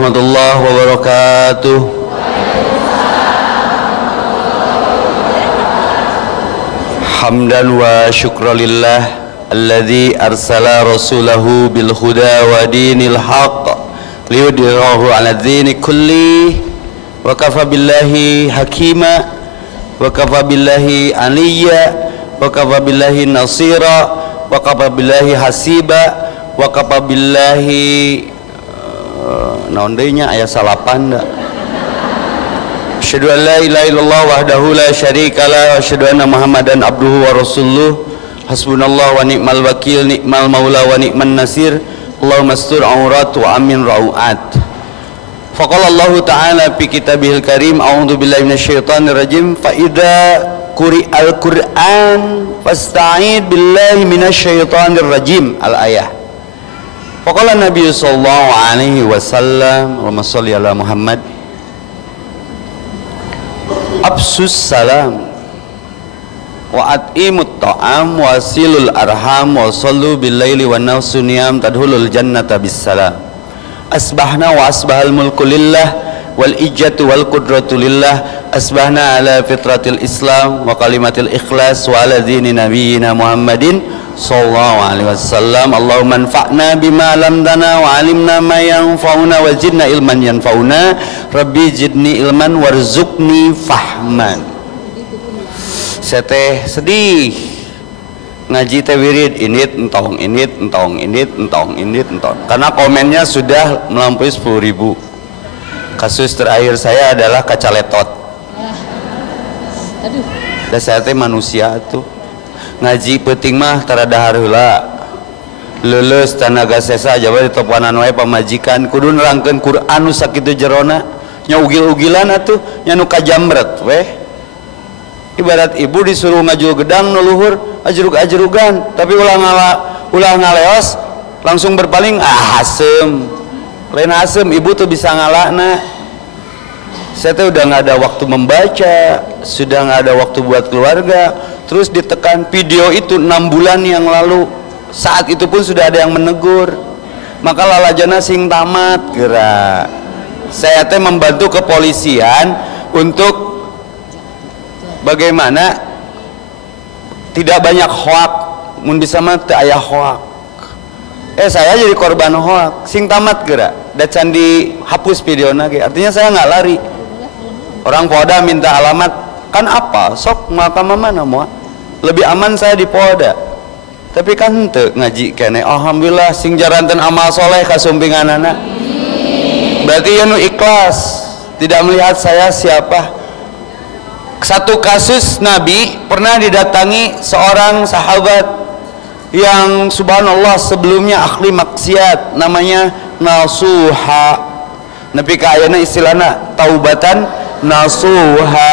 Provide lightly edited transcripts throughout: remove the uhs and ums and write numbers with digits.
warahmatullahi wabarakatuh. Hamdan wa syukralillah alladzi arsala rasulahu bil huda wa dinil haqq liyudhhirahu 'ala dzini kulli wa kafa billahi hakima wa kafa billahi aliyya wa kafa billahi nasira wa kafa billahi hasiba wa kafa billahi naon deui nya aya salapan da. Asyhadu an la ilaha illallah wahdahu la syarikalah wa asyhadu anna Muhammadan abduhu wa rasuluh. Hasbunallahu wa ni'mal wakil, ni'mal maula wa ni'man nasir. Allahumma astur aurat wa amin rau'at. Faqala Allah ta'ala fi kitabihil karim, a'udzu billahi minasyaitonir rajim, fa idza quri'al qur'an fasta'id billahi minasyaitonir rajim. Al-ayah. Faqala Nabi sallallahu alaihi wasallam, Allahumma shalli ala Muhammad, absus salam wa at'imut ta'am wa silul arham wa sallu bil laili wan nasu niyam tadkhulul jannata bis salam. Asbahna wa asbahal mulku lillah wal ijatu wal qudratu lillah. Asbahna ala fitratil islam wa kalimatil ikhlas wa ala dini nabiyyina Muhammadin sallallahu alaihi wasallam. Allahumma anfa'na bima 'allamtana wa 'allimna ma yanfa'una wa zidna ilman yanfa'una. Rabbi zidni ilman warzuqni fahman. Saya teh sedih ngaji teh wirid init entong init entong init entong init entong karena komennya sudah melampaui 10.000. Kasus terakhir saya adalah kacaletot. Aduh. Dan saya teh manusia tuh ngaji penting mah taradahar heula leuleus tanaga sesa jawa di topanan wae pamajikan kudu nerangkeun Quran nu sakitu jerona nya ugil-ugilan atuh nya nu kajamret weh. Ibarat ibu disuruh ngajul gedang nu luhur ajrug-ajrugan tapi ulah ngaleos langsung berpaling asem lain asem ibu tuh bisa ngalahna. Saya tuh udah nggak ada waktu membaca, sudah nggak ada waktu buat keluarga. Terus ditekan video itu 6 bulan yang lalu, saat itu pun sudah ada yang menegur. Maka lalajana sing tamat gerak. Saya teh membantu kepolisian untuk bagaimana tidak banyak hoak, mun bisa mah teu aya hoak. Saya jadi korban hoak, sing tamat gerak. Da can dihapus videona ge. Artinya saya nggak lari. Orang Polda minta alamat, kan apa? Sok maka mana mau? Lebih aman saya di Polda. Tapi kan henteu ngaji kene. Alhamdulillah sing jaranten amal soleh kasumpinganana. Berarti ya nu ikhlas, tidak melihat saya siapa. Satu kasus Nabi pernah didatangi seorang sahabat yang subhanallah sebelumnya ahli maksiat, namanya nasuha. Nabi kayana istilahna taubatan nasuha.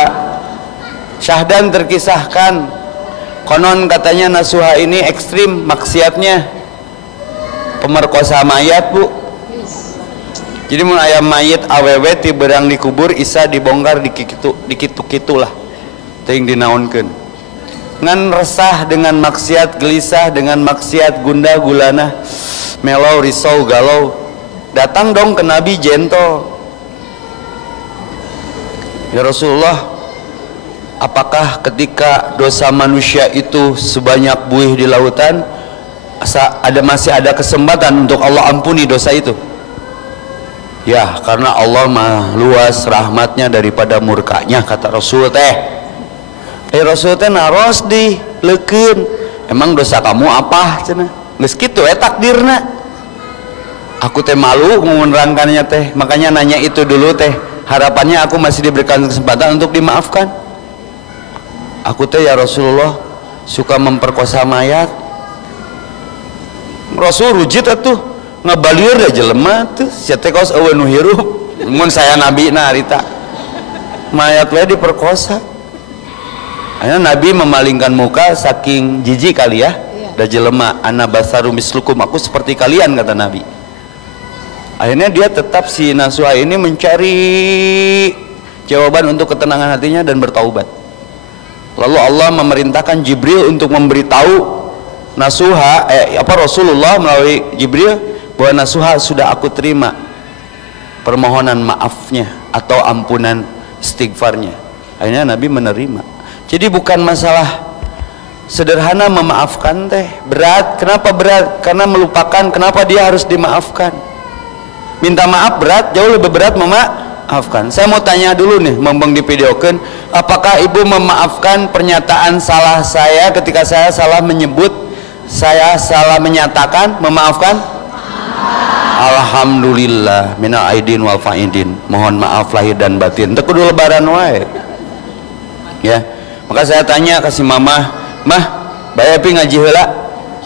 Syahdan terkisahkan konon katanya nasuha ini ekstrim maksiatnya, pemerkosa mayat bu. Jadi mun aya mayit awewe ti berang dikubur isa dibongkar dikitu lah teuing dinaonkeun ngan resah dengan maksiat, gelisah dengan maksiat, gundah gulana, melau risau galau, datang dong ke Nabi gentle. Ya Rasulullah, apakah ketika dosa manusia itu sebanyak buih di lautan masih ada kesempatan untuk Allah ampuni dosa itu? Ya, karena Allah mah luas rahmatnya daripada murkanya, kata Rasul teh. Rasul teh naros di leukeun, emang dosa kamu apa cenah? Geus kitu takdirna. Aku teh malu menerangkannya teh, makanya nanya itu dulu teh. Harapannya aku masih diberikan kesempatan untuk dimaafkan. Aku teh ya Rasulullah suka memperkosa mayat. Rasul rujit atuh ngabalieur da jelema teh, sia teh kaos eueuh nu hirup. Mun saya nabi na harita mayat we diperkosa. Akhirnya Nabi memalingkan muka saking jijik kali ya. Da jelema ana basaru mislukum, aku seperti kalian kata Nabi. Akhirnya dia tetap si nasuha ini mencari jawaban untuk ketenangan hatinya dan bertaubat. Lalu Allah memerintahkan Jibril untuk memberitahu Nasuha Rasulullah melalui Jibril bahwa nasuha sudah aku terima. permohonan maafnya atau ampunan istighfarnya. Akhirnya Nabi menerima. Jadi bukan masalah sederhana memaafkan teh, berat. Kenapa berat? Karena melupakan. Kenapa dia harus dimaafkan? Minta maaf berat, jauh lebih berat memaafkan. Saya mau tanya dulu nih, mumpung divideokan, apakah ibu memaafkan pernyataan salah saya ketika saya salah menyebut, saya salah menyatakan, memaafkan? Alhamdulillah, minal aidin wal faidin. Mohon maaf lahir dan batin. Teu kudu lebaran wae. Ya. Maka saya tanya kasih mama, "Mah, bae Epi ngaji heula?"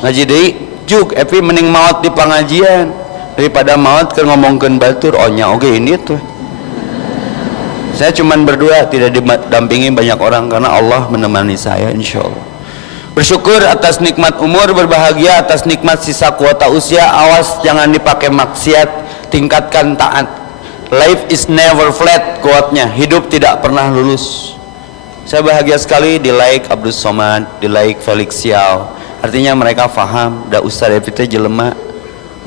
Ngaji deui, "Juk, Epi mending maot di pengajian daripada maot keur ngomongkeun batur." Oh nya oge ini tuh. Saya cuman berdua, tidak didampingi banyak orang karena Allah menemani saya insyaallah. Bersyukur atas nikmat umur, berbahagia atas nikmat sisa kuota usia. Awas jangan dipakai maksiat, tingkatkan taat. Life is never flat, quote-nya. Hidup tidak pernah lurus. Saya bahagia sekali di like Abdul Somad, di like Felix Xiao. Artinya mereka faham, da Ustaz Epi teh jelema.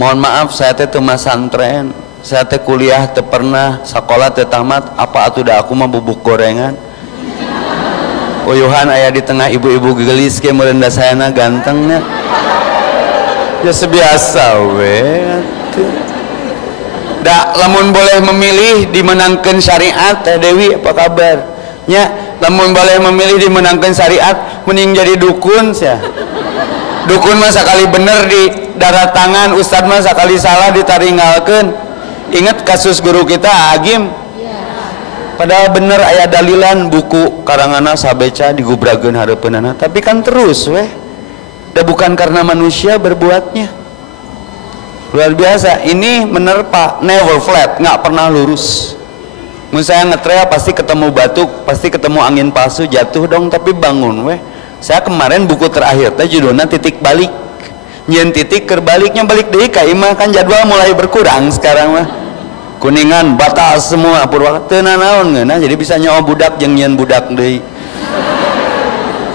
Mohon maaf saya teh teu masantren. Saya teh kuliah teu pernah, sekolah teu tamat, apa atuh da aku mah bubuk gorengan. Uyuhan aya di tengah ibu-ibu gelis ke merendah sayana gantengnya. Ya sebiasa we. Da lamun boleh memilih dimenangkan syariat Teh Dewi apa kabar? Nya lamun boleh memilih dimenangkan syariat mending jadi dukun sia. Dukun mah sakali bener di darat tangan, ustad mah sakali salah ditaringgalkeun. Ingat kasus guru kita Agim. Padahal bener aya dalilan buku karangana sabeca digubrageun hareupeunana, tapi kan terus weh. Da bukan karena manusia berbuatnya. Luar biasa, ini menerpa, never flat, nggak pernah lurus. Mun saya ngetrail pasti ketemu batu, pasti ketemu angin palsu, jatuh dong, tapi bangun weh. Saya kemarin buku terakhir teh judulna titik balik. Nyeun titik keur baliknya balik deui ka imah, kan jadwal mulai berkurang sekarang mah. Kuningan batal semua Purwakarta naon ngeuna, jadi bisa nyawa budak jeung nyeun budak deui.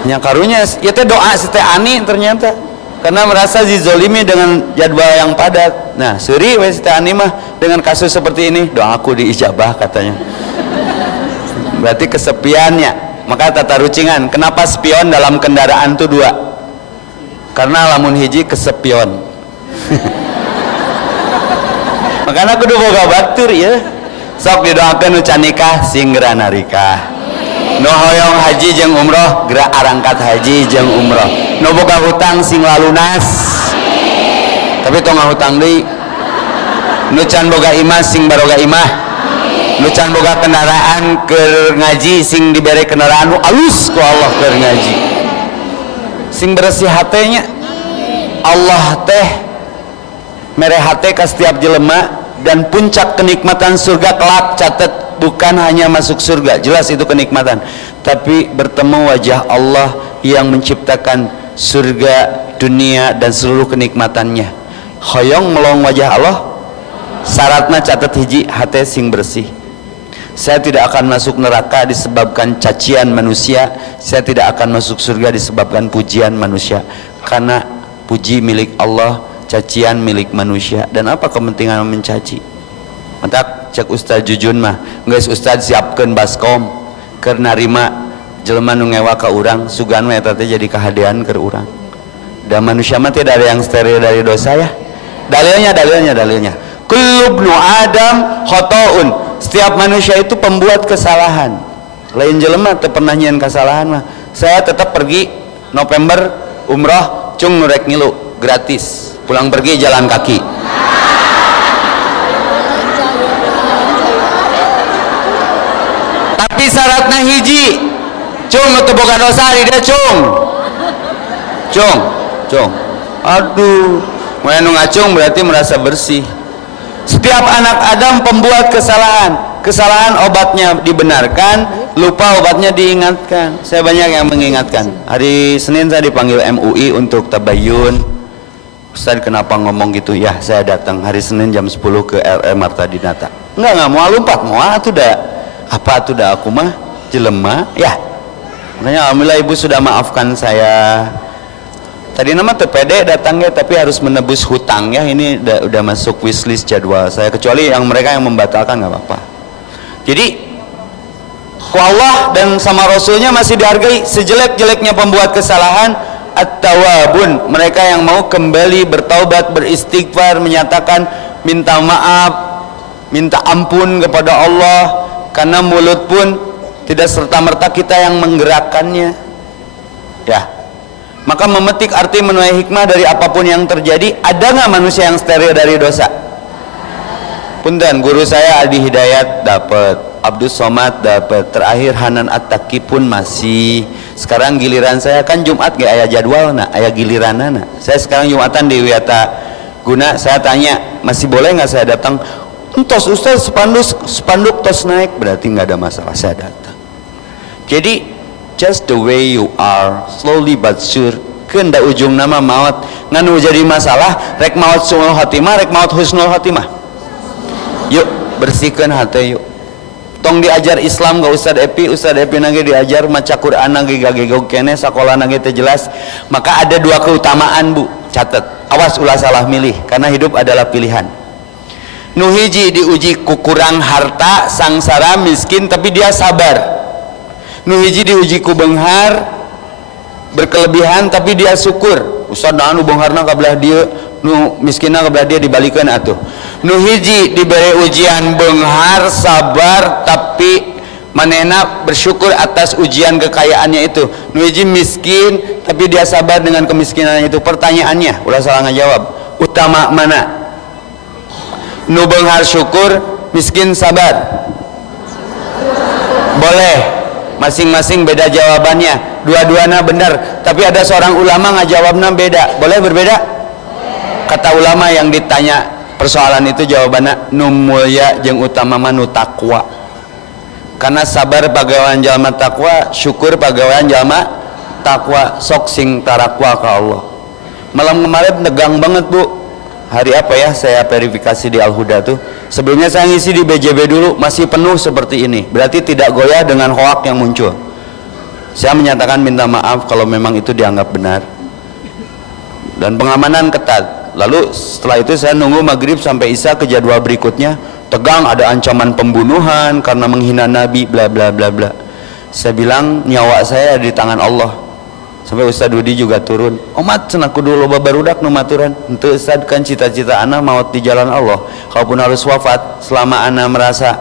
Nya karunya ieu teh doa si Teh Ani ternyata. Karena merasa dizolimi dengan jadwal yang padat. Nah, seuri we si Teh Ani mah dengan kasus seperti ini, doaku diijabah katanya. Berarti kesepiannya. Maka tata rucingan, kenapa spion dalam kendaraan tuh dua? Karena lamun hiji kesepion. Makanya kudu boga batur ya. Sok didoakeun nu can nikah singgera narikah. Nu hoyong haji jeung umroh geura arangkat haji jeung umroh. Nu boga hutang sing lalunas. Tapi tong ngahutang deui. Nu can boga imah sing baroga imah. Nu can boga kendaraan keur ngaji sing dibere kendaraan nu alus ku Allah keur ngaji. Sing bersih hatenya. Allah teh mere hate ka setiap jelema, dan puncak kenikmatan surga kelak catat bukan hanya masuk surga, jelas itu kenikmatan, tapi bertemu wajah Allah yang menciptakan surga, dunia dan seluruh kenikmatannya. Hoyong melong wajah Allah, syaratnya catat hiji hate sing bersih. Saya tidak akan masuk neraka disebabkan cacian manusia, saya tidak akan masuk surga disebabkan pujian manusia, karena puji milik Allah, cacian milik manusia. Dan apa kepentingan mencaci? Mantak cek Ustaz Jujun mah, geus Ustaz siapkeun baskom keur narima jelema nu ngewa ka urang, sugan we eta teh jadi kahadean keur urang. Dan manusia mah tidak ada yang steril dari dosa ya. Dalilnya. Kullu ibnu Adam khotoun. Setiap manusia itu pembuat kesalahan. Lain jelema teu pernah nyieun kesalahan mah. Saya tetap pergi November umroh cung nurek ngilu gratis. Pulang pergi jalan kaki. Tapi syaratnya hiji, cung teu boga dosa di dia cung. Aduh, mun anu ngacung berarti merasa bersih. Setiap anak Adam pembuat kesalahan. Kesalahan obatnya dibenarkan, lupa obatnya diingatkan. Saya banyak yang mengingatkan. Hari Senin saya dipanggil MUI untuk tabayun. Ustaz kenapa ngomong gitu? Ya saya datang hari Senin jam 10 ke RR Marta Dinata. Enggak mau lompat, mau atuh da. Apa atuh da aku mah jelema ya. Makanya alhamdulillah ibu sudah maafkan saya. tadi nama terpede datangnya tapi harus menebus hutang ya. Ini udah masuk wishlist jadwal saya, kecuali yang mereka yang membatalkan nggak apa-apa. Jadi Allah dan sama Rasulnya masih dihargai. Sejelek-jeleknya pembuat kesalahan at-tawabun, mereka yang mau kembali bertaubat, beristighfar, menyatakan minta maaf, minta ampun kepada Allah. Karena mulut pun tidak serta-merta kita yang menggerakkannya ya. Maka memetik arti menuai hikmah dari apapun yang terjadi. Ada nggak manusia yang steril dari dosa? Punten, guru saya Adi Hidayat dapat, Abdus Somad dapat, terakhir Hanan At-Taqi pun masih. Sekarang giliran saya, kan Jumat gak aya jadwal nak, aya giliranana. Saya sekarang Jumatan di Wiyata Guna, saya tanya masih boleh nggak saya datang? Entos Ustaz, spanduk tos naik, berarti nggak ada masalah, saya datang. Jadi just the way you are, slowly but sure, keunda ujung nama maut nganu jadi masalah. Rek maut suul khotimah, rek maut husnul khotimah. Yuk bersihkan hati yuk. Tong diajar Islam gak Ustad Epi nage diajar maca Quran nage gagegog kene, sekolah nage teu jelas. Maka ada dua keutamaan Bu, catat. Awas ulah salah milih, karena hidup adalah pilihan. Nu hiji diuji kurang harta, sangsara, miskin, tapi dia sabar. Nu hiji diuji ku beunghar, berkelebihan, tapi dia syukur. Ustad anu beungharna kabelah dia, nu miskinna kabelah dia, dibalikeun atuh. Nu hiji diberi ujian beunghar, sabar, tapi manehna bersyukur atas ujian kekayaannya itu. Nu hiji miskin tapi dia sabar dengan kemiskinannya itu. Pertanyaannya, ulah salah ngajawab, utama mana? Nu beunghar syukur, miskin sabar? Boleh, masing-masing beda jawabannya. Dua-duanya benar, tapi ada seorang ulama ngajawabna beda. Boleh berbeda? Kata ulama yang ditanya persoalan itu jawabannya nu mulya jeung utama manu takwa. Karena sabar pagawean jalma takwa, syukur pagawean jalma takwa. Sok sing tarakwa ka Allah. Malam kemarin tegang banget Bu. Hari apa ya saya verifikasi di Al-Huda tuh. Sebelumnya saya ngisi di BJB dulu, masih penuh seperti ini. Berarti tidak goyah dengan hoak yang muncul. Saya menyatakan minta maaf kalau memang itu dianggap benar. Dan pengamanan ketat. Lalu setelah itu saya nunggu maghrib sampai isya ke jadwal berikutnya. Tegang, ada ancaman pembunuhan karena menghina Nabi, bla bla bla bla. Saya bilang nyawa saya di tangan Allah. Sampai Ustaz Dudi juga turun. Omat cenaku dulu babarudak nu maturan. Henteu Ustaz, kan cita-cita ana maut di jalan Allah. Kalaupun harus wafat, selama ana merasa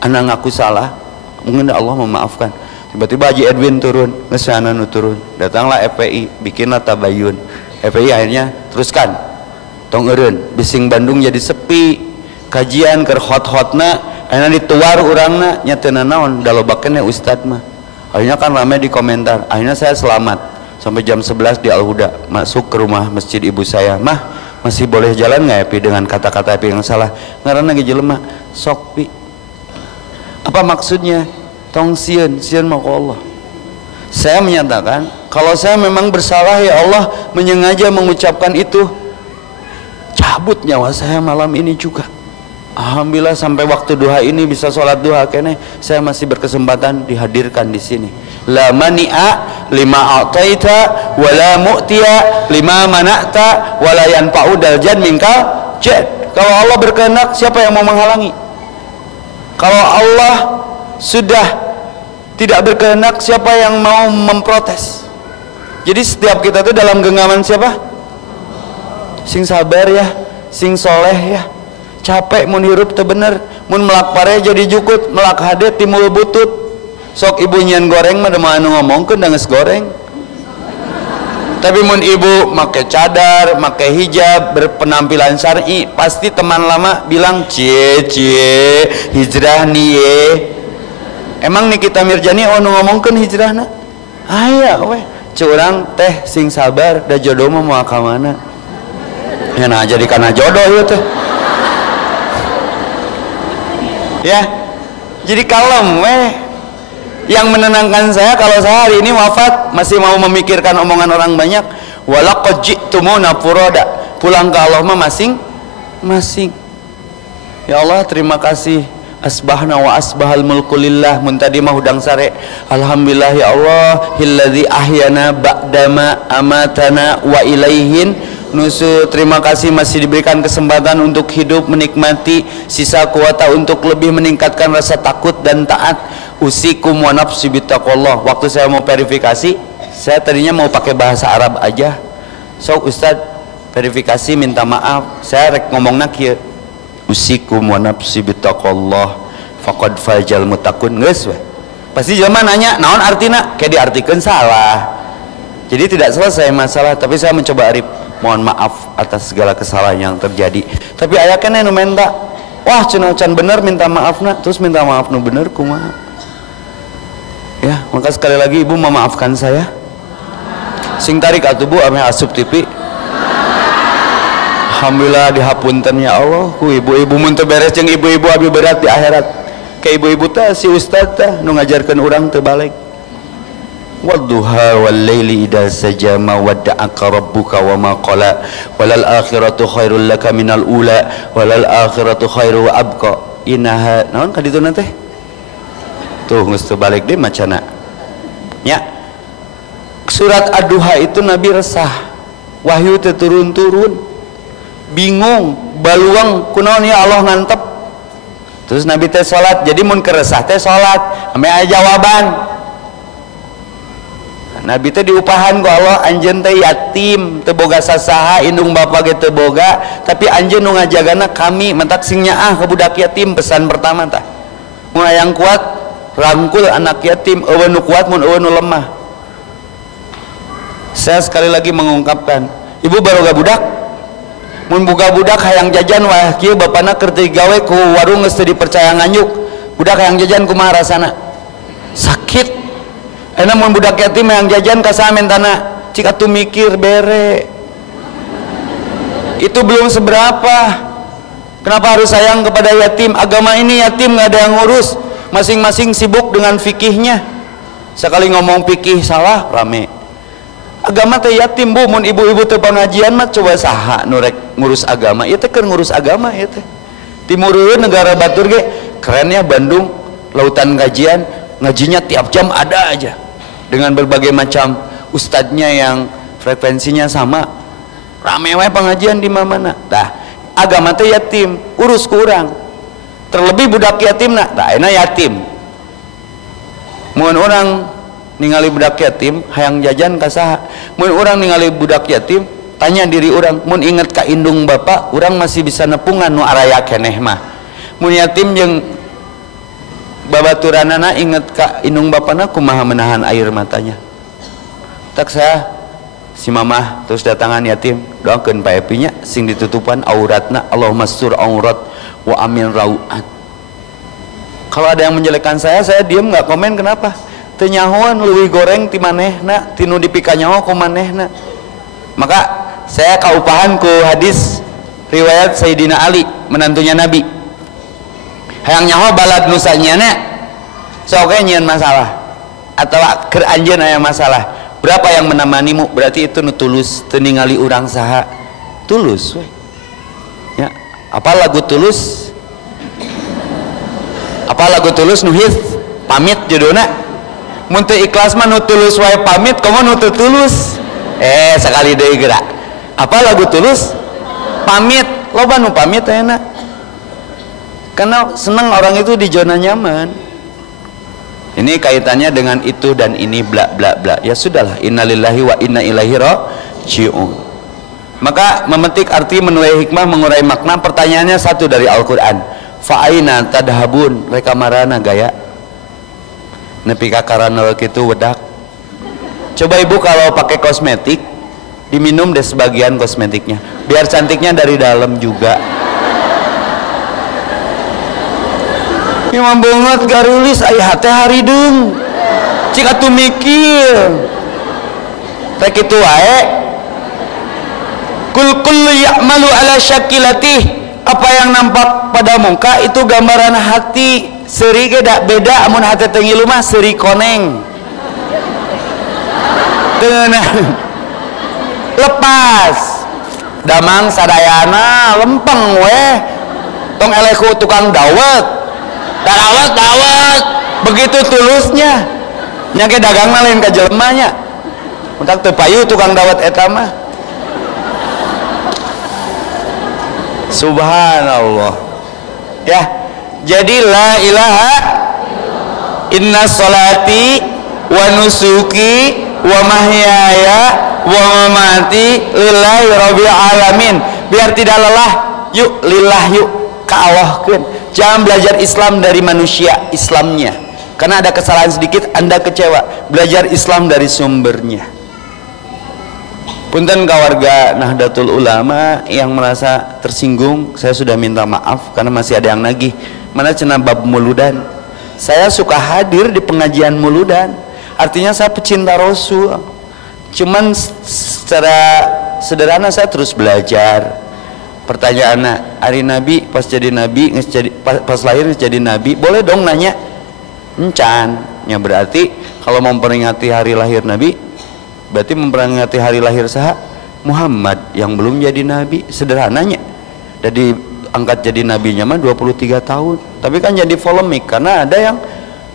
ana ngaku salah, mungkin Allah memaafkan. Tiba-tiba Haji Edwin turun, geus ana nu turun. Datanglah FPI, bikinlah tabayun. FPI akhirnya teruskan. Tong eureun, bising Bandung jadi sepi. Kajian keur hot-hotna, ayeuna dituar urangna nya teu naon, dalobakeun ustad mah. Akhirnya kan ramai di komentar. Akhirnya saya selamat sampai jam 11 di Al-Huda, masuk ke rumah masjid ibu saya. Mah, masih boleh jalan nggak ya Pi dengan kata-kata Pi yang salah? Ngaranna ge jelema, sok Pi. Apa maksudnya? Tong sieun mah ku Allah. Saya menyatakan, kalau saya memang bersalah ya Allah, menyengaja mengucapkan itu, cabut nyawa saya malam ini juga. Alhamdulillah sampai waktu duha ini bisa sholat duha kene, saya masih berkesempatan dihadirkan di sini. La mani'a lima a'taita wala mu'tiya lima mana'ta wala yanfa'u daljad minkal jad. Kalau Allah berkehendak, siapa yang mau menghalangi? Kalau Allah sudah tidak berkehendak, siapa yang mau memprotes? Jadi setiap kita itu dalam genggaman siapa? Sing sabar ya, sing soleh ya. Capek mun hirup teu bener, mun melak pare jadi jukut, melak hade timbul butut. Sok ibu nyian goreng mah mah anu ngomongkeun da geus goreng. Tapi mun ibu make cadar, make hijab, berpenampilan syar'i, pasti teman lama bilang cie hijrah nih ye. Emang Nikita Mirjani anu ngomongkeun hijrahna? Aya we, curang teh sing sabar da jodoh mah moal ka mana? Ya nah jadi kana jodoh ieu teh. Ya, jadi kalem weh. Yang menenangkan saya kalau saya hari ini wafat masih mau memikirkan omongan orang banyak. Walaqad ji'tumuna furada, pulang ke Allah mah masing-masing. Ya Allah terima kasih, asbahna wa asbahal mulku lillah. Mun tadi mah hudang sare alhamdulillah ya Allah hilladzi ahyana ba'dama amatana wa ilaihin nusyur. Terima kasih masih diberikan kesempatan untuk hidup menikmati sisa kuota untuk lebih meningkatkan rasa takut dan taat. Usikum wa nafsi bittaqwallah. Waktu saya mau verifikasi, saya tadinya mau pakai bahasa Arab aja. So Ustaz verifikasi minta maaf, saya rek ngomongna kieu. Usikum wa nafsi bittaqwallah faqad fajal muttaqun. Geus we. Pasti jelema nanya, naon artina? Kayak diartikeun salah. Jadi tidak selesai masalah, tapi saya mencoba arif. Mohon maaf atas segala kesalahan yang terjadi. Tapi aya keneh nu minta, wah cenah can bener minta maafna, terus minta maaf nu bener kumaha? Ya, maka sekali lagi Ibu memaafkan saya. Sing tarik atuh Bu ame asup TV. Alhamdulillah dihapunten ya Allah ku ibu-ibu mun teu beres jeung ibu-ibu abi berat di akhirat. Ka ibu-ibu teh si ustad teh nu ngajarkeun urang teu balik. Wadduha wal laili idza saja ma wadda'aka rabbuka wa ma qala walal akhiratu khairul laka minal ula walal akhiratu khairu wa abqa. Inaha naon ka dituna teh? Tuh geus teu balik deui macana. Nya. Surat Ad-Duha itu Nabi resah. Wahyu teh turun-turun. Bingung, baluang kunaon ya Allah ngantep. Terus Nabi teh salat, jadi mun keresah teh salat, ame aya jawaban. Nabi teh diupahan ku Allah, anjeun teh yatim, teu boga sasaha, indung bapa ge teu boga, tapi anjeun nu ngajagana kami, mentak sing nyaah ka budak yatim. Pesan pertama tah. Mun yang kuat rangkul anak yatim, eueun nu kuat mun eueun nu lemah. Saya sekali lagi mengungkapkan, ibu baroga budak, mun boga budak hayang jajan wah kieu bapana keur teu gawe ku warung geus teu dipercaya nganyuk. Budak hayang jajan kumaha rasana? Sakit. Enak mun budak yatim yang jajan kasaha mentana cik atuh mikir bere. Itu belum seberapa. Kenapa harus sayang kepada yatim? Agama ini yatim nggak ada yang ngurus. Masing-masing sibuk dengan fikihnya. Sekali ngomong fikih salah rame. Agama teh yatim Bu, mun ibu-ibu teu pengajian mah coba saha nu rek ngurus agama? Ieu teh keur ngurus agama ieu teh. Timureueun negara batur ge keren ya Bandung, lautan kajian, ngajinya tiap jam ada aja. Dengan berbagai macam ustadznya yang frekuensinya sama, rame wae pengajian di mana-mana. Tah, agama teh yatim, urus ku urang. Terlebih budak yatimna, tah ayeuna yatim. Mun urang ningali budak yatim hayang jajan ka saha? Mun urang ningali budak yatim, tanya diri urang, mun inget ka indung bapa, urang masih bisa nepungan nu araya keneh mah. Mun yatim jeung babaturanana inget ka indung bapana kumaha menahan air matanya. Tak saya si mamah terus datangan yatim, doakeun Pak Epinya sing ditutupan auratna, Allahumma sur aurat wa amin rauat. Kalau ada yang menjelekkan saya diem nggak komen. Kenapa? Teu nyahoan leuwih goreng ti manehna, tinu dipika nyaho ku manehna. Maka saya kaupahan ku hadis riwayat Sayyidina Ali, menantunya Nabi. Hayang nyaho balad nusanya na sok nyeun masalah atau keur anjeun aya masalah. Berapa yang menemanimu? Berarti itu nu tulus, teu ningali urang saha. Tulus we. Ya, apa lagu tulus? Apa lagu tulus nu hits? Pamit judulna. Mun teu ikhlas mah nu tulus wae pamit, komo nu teu tulus. Sekali deui geura. Apa lagu tulus? Pamit. Loba nu pamit ayeuna. Karena senang orang itu di zona nyaman. Ini kaitannya dengan itu dan ini bla bla bla. Ya sudahlah, innalillahi wa inna ilaihi raji'un. Maka memetik arti, menuai hikmah, mengurai makna. Pertanyaannya satu dari Al-Quran, fa'aina tadhabun, reka marana gaya nepi ka karana kitu wedak. Coba ibu kalau pakai kosmetik diminum deh sebagian kosmetiknya, biar cantiknya dari dalam juga. Imam banget garulis aya teh haridung cik atuh mikir rek kitu wae. Kullu ya'malu ala syakilatih, apa yang nampak pada muka itu gambaran hati. Seuri ge da beda, amun hati teu ngilu mah seuri koneng teunang lepas damang sadayana lempeng we tong eleh ku tukang dawet tarawat begitu tulusnya nya ge dagangna lain ka jelemanya utak teu payu tukang dawet eta mah. Subhanallah ya. Jadi la ilaha inna sholati wa nusuki wa mahyaya wa mamati lillahi rabbil alamin. Biar tidak lelah, yuk lillah, yuk ka Allah keun. Jangan belajar Islam dari manusia Islamnya, karena ada kesalahan sedikit Anda kecewa. Belajar Islam dari sumbernya. Punten ka warga Nahdlatul Ulama yang merasa tersinggung, saya sudah minta maaf karena masih ada yang nagih. Mana cenah bab muludan. Saya suka hadir di pengajian muludan. Artinya saya pecinta Rasul. Cuman secara sederhana saya terus belajar. Pertanyaannya, hari Nabi pas jadi Nabi, pas lahir jadi Nabi, boleh dong nanya? Encan. Ya berarti kalau memperingati hari lahir Nabi, berarti memperingati hari lahir saha? Muhammad yang belum jadi Nabi. Sederhananya. Jadi angkat jadi nabinya mah 23 tahun. Tapi kan jadi polemik karena ada yang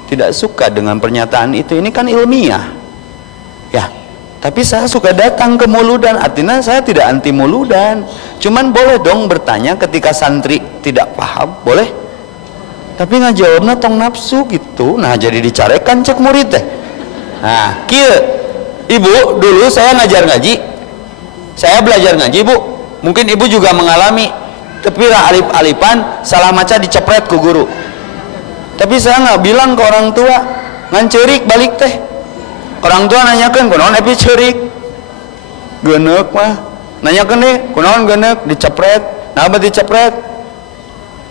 tidak suka dengan pernyataan itu. Ini kan ilmiah. Ya. Tapi saya suka datang ke muludan. Artinya saya tidak anti muludan. Cuman boleh dong bertanya ketika santri tidak paham, boleh. Tapi ngajawabna tong nafsu gitu. Nah, jadi dicarekan cek murid teh. Nah, kieu. Ibu, dulu saya ngajar ngaji. Saya belajar ngaji, Bu. Mungkin Ibu juga mengalami tapi alif-alifan salah maca dicepret ku guru. Tapi saya nggak bilang ke orang tua, ngan ceurik balik teh. Orang tua nanyakan kunaon epi ceurik. Geuneuk mah. Nanyakan deh, kunaon geuneuk dicepret. Nah, apa dicepret?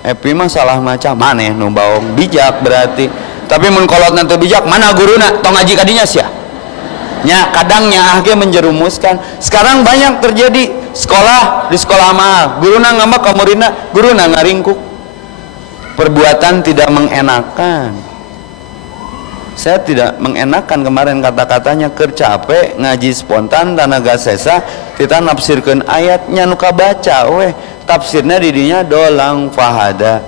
Epi mah salah maca, maneh nu baong bijak berarti. Tapi mun kolot nanti bijak, mana guruna? Tong ngaji kadinya sia. Nya kadang nya ge menjerumuskan. Sekarang banyak terjadi sekolah di sekolah mahal, guruna ngambak ka muridna, guruna ngaringkuk. Perbuatan tidak mengenakan. Saya tidak mengenakan kemarin kata-katanya, keur capek ngaji spontan tanaga sesa kita nafsirkeun ayatnya nu kabaca weh. Tafsirnya didinya dolang fahada.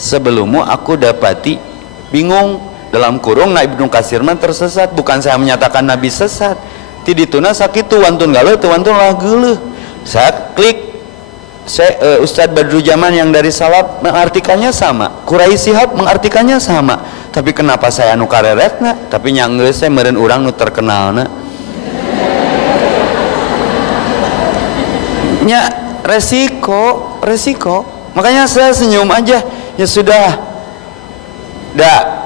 Sebelummu aku dapati bingung. Dalam kurung na Ibnu Katsir mah tersesat. Bukan saya menyatakan Nabi sesat. Ti dituna sakitu wantun galeuh teu wantun lah geuleuh. Saya klik Ustadz Badrul-Jaman yang dari salaf mengartikannya sama, Quraisy Shihab mengartikannya sama. Tapi kenapa saya nu kareretna? Tapi nya geus saya meureun urang nu terkenalna. Nya resiko. Makanya saya senyum aja. Ya sudah.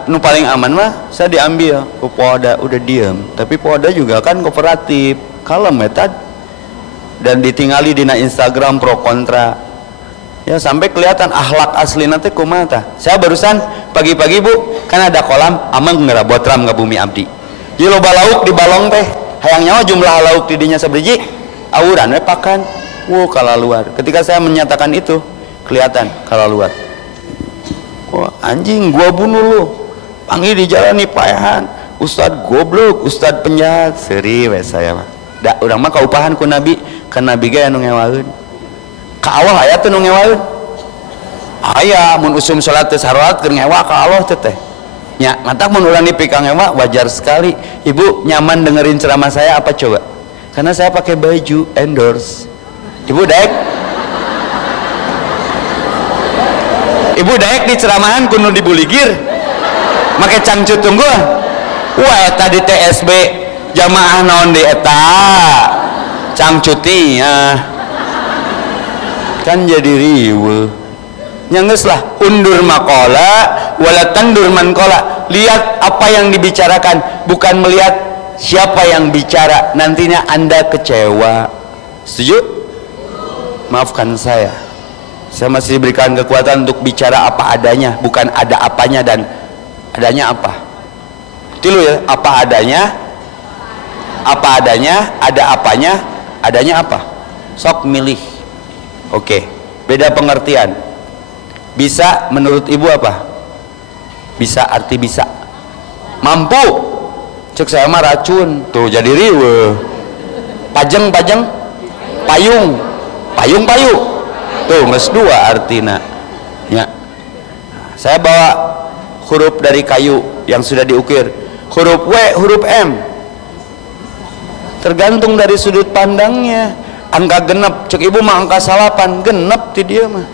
Nu paling aman mah saya diambil ke Polda, udah diem. Tapi Polda juga kan kooperatif, kalem eta, dan ditingali dina Instagram pro kontra. Ya sampai kelihatan akhlak asli nanti kumata. Saya barusan pagi-pagi Bu, kan ada kolam amang ngerabot ram ke bumi abdi. Jadi loba lauk di balong teh, hayang nyawa jumlah lauk di dinya sabriji, awuran we pakan. Kala luar. Ketika saya menyatakan itu, kelihatan kala luar. Wah, anjing gua bunuh lu. Panggil di jalan nih payahan. Ustad goblok, ustad penjahat. Seri we saya mah. Da urang mah kaupahan ku Nabi, ka Nabi ge anu ngewaeun. Ka Allah aya teh nu ngewaeun. Aya mun usum salat teh salat keur ngewa ka Allah teh teh. Nya ngatak mun urang nepi ka ngewa wajar sekali. Ibu nyaman dengerin ceramah saya apa coba? Karena saya pakai baju endorse. Ibu daek di ceramahan kuno dibuligir make cangcut tunggu. Wah eta di TSB jamaah naon di eta cangcuti ya. Kan jadi riweuh nya geus lah. Undur maqala wala tandur man qala. Lihat apa yang dibicarakan, bukan melihat siapa yang bicara. Nantinya Anda kecewa. Setuju? Maafkan saya masih diberikan kekuatan untuk bicara apa adanya, bukan ada apanya dan adanya apa. Tilu ya, apa adanya, ada apanya, adanya apa. Sok milih. Oke, beda pengertian. Bisa menurut ibu apa? Bisa arti bisa. Mampu, cek saya mah racun. Tuh jadi riweuh. Pajeng, payung. Tuh geus dua artina. Ya. Saya bawa huruf dari kayu yang sudah diukir, huruf W, huruf M, tergantung dari sudut pandangnya. Angka genep, cek ibu mah angka 8 genep ti dia mah.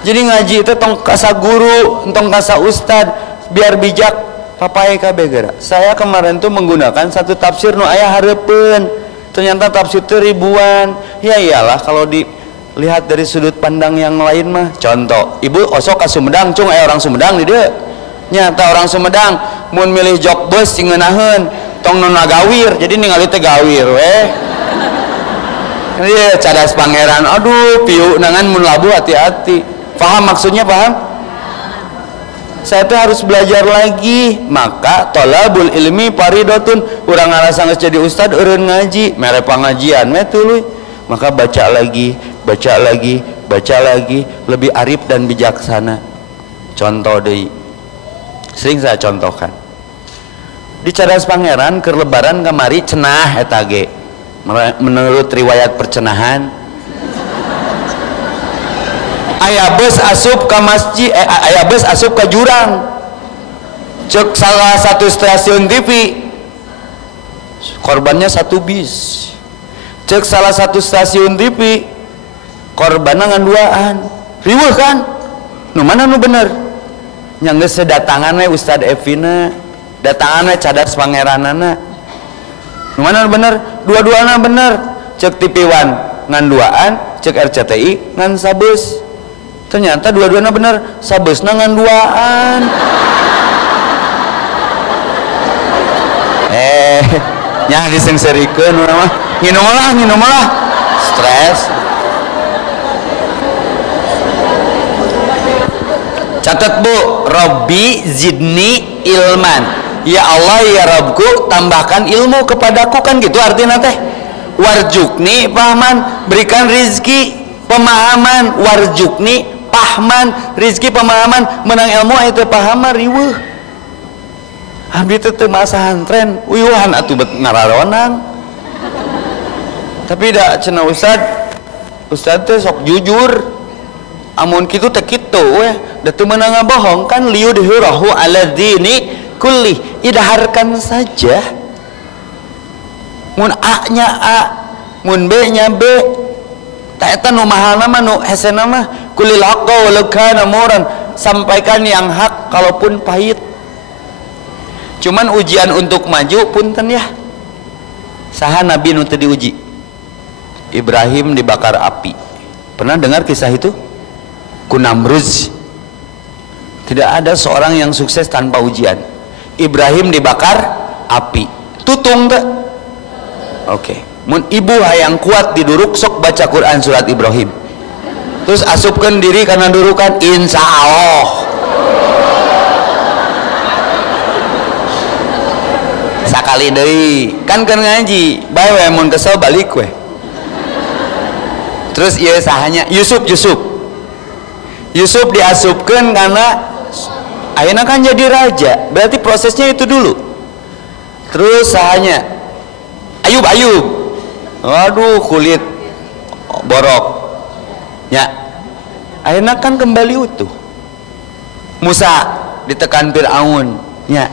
Jadi ngaji itu tong kasa guru, tong kasa ustad, biar bijak papai kabeh geura. Saya kemarin tuh menggunakan satu tafsir nu aya hareupeun, ternyata tafsir itu ribuan. Ya iyalah kalau dilihat dari sudut pandang yang lain mah. Contoh, ibu osok ka Sumedang, cung aya orang Sumedang di dieu. Nyata orang Sumedang mun milih jok bus sing ngeunaheun tong nona gawir, jadi ningali teh gawir we. Iya, cadas pangeran. Aduh, piu nangan mun labu hati-hati. Paham maksudnya, paham? Saya tuh harus belajar lagi. Maka tolabul ilmi paridotun. Urang ngarasa geus jadi ustad eureun ngaji, mere pangajian we tuluy. Maka baca lagi, baca lagi, baca lagi, lebih arif dan bijaksana. Contoh deui. Sering saya contohkan. Di cadas pangeran keur lebaran kamari cenah eta ge. Menurut riwayat percenahan aya bus asup ke masjid, aya bus asup ke jurang, cek salah satu stasiun TV korbannya 1 bis, cek salah satu stasiun TV korbannya nganduaan, riweuh kan nu mana nu bener yang geus sedatangan we Ustad Evina, datangan we cadas pangeranana. Mana bener? Dua-duanya bener. Cek TV One ngan duaan, cek RCTI ngan sabus. Ternyata dua-duanya bener, sabusna ngan duaan. Nya disengserikeun urang mah. Nginum lah. Stres. Catat Bu, Robbi zidni ilman. Ya Allah ya Rabbku, tambahkan ilmu kepadaku, kan gitu artinya teh. Warjukni pahman, berikan rizki pemahaman. Warjukni pahman, rizki pemahaman, menang ilmu itu pahaman riweuh. Abdi teh teu masantren, uyuhan atuh bet ngararonang. Tapi da cenah Ustad teh sok jujur. Amun kitu teh kitu we, da teu meunang ngabohong kan liyudhirahu ala dini kulli, idaharkan saja. Mun A nya A, mun B nya B, tak eta nu mahalna mah nu hesena mah kulil haqqa walau kana muran, sampaikan yang hak kalaupun pahit. Cuman ujian untuk maju punten ya. Saha nabi nu teu diuji? Ibrahim dibakar api. Pernah dengar kisah itu? Ku Namruz. Tidak ada seorang yang sukses tanpa ujian. Ibrahim dibakar api, tutung teh. Oke. Mun ibu hayang kuat diduruk sok baca Quran surat Ibrahim. Terus asupkeun diri karena durukan, insya Allah. Sakali deui, kan keur ngaji, bae we mun kesel balik we. Terus ieu sahanya Yusuf diasupkeun karena akhirnya kan jadi raja, berarti prosesnya itu dulu. Terus sahanya Ayub, waduh kulit borok ya, akhirnya kan kembali utuh. Musa ditekan Fir'aun ya,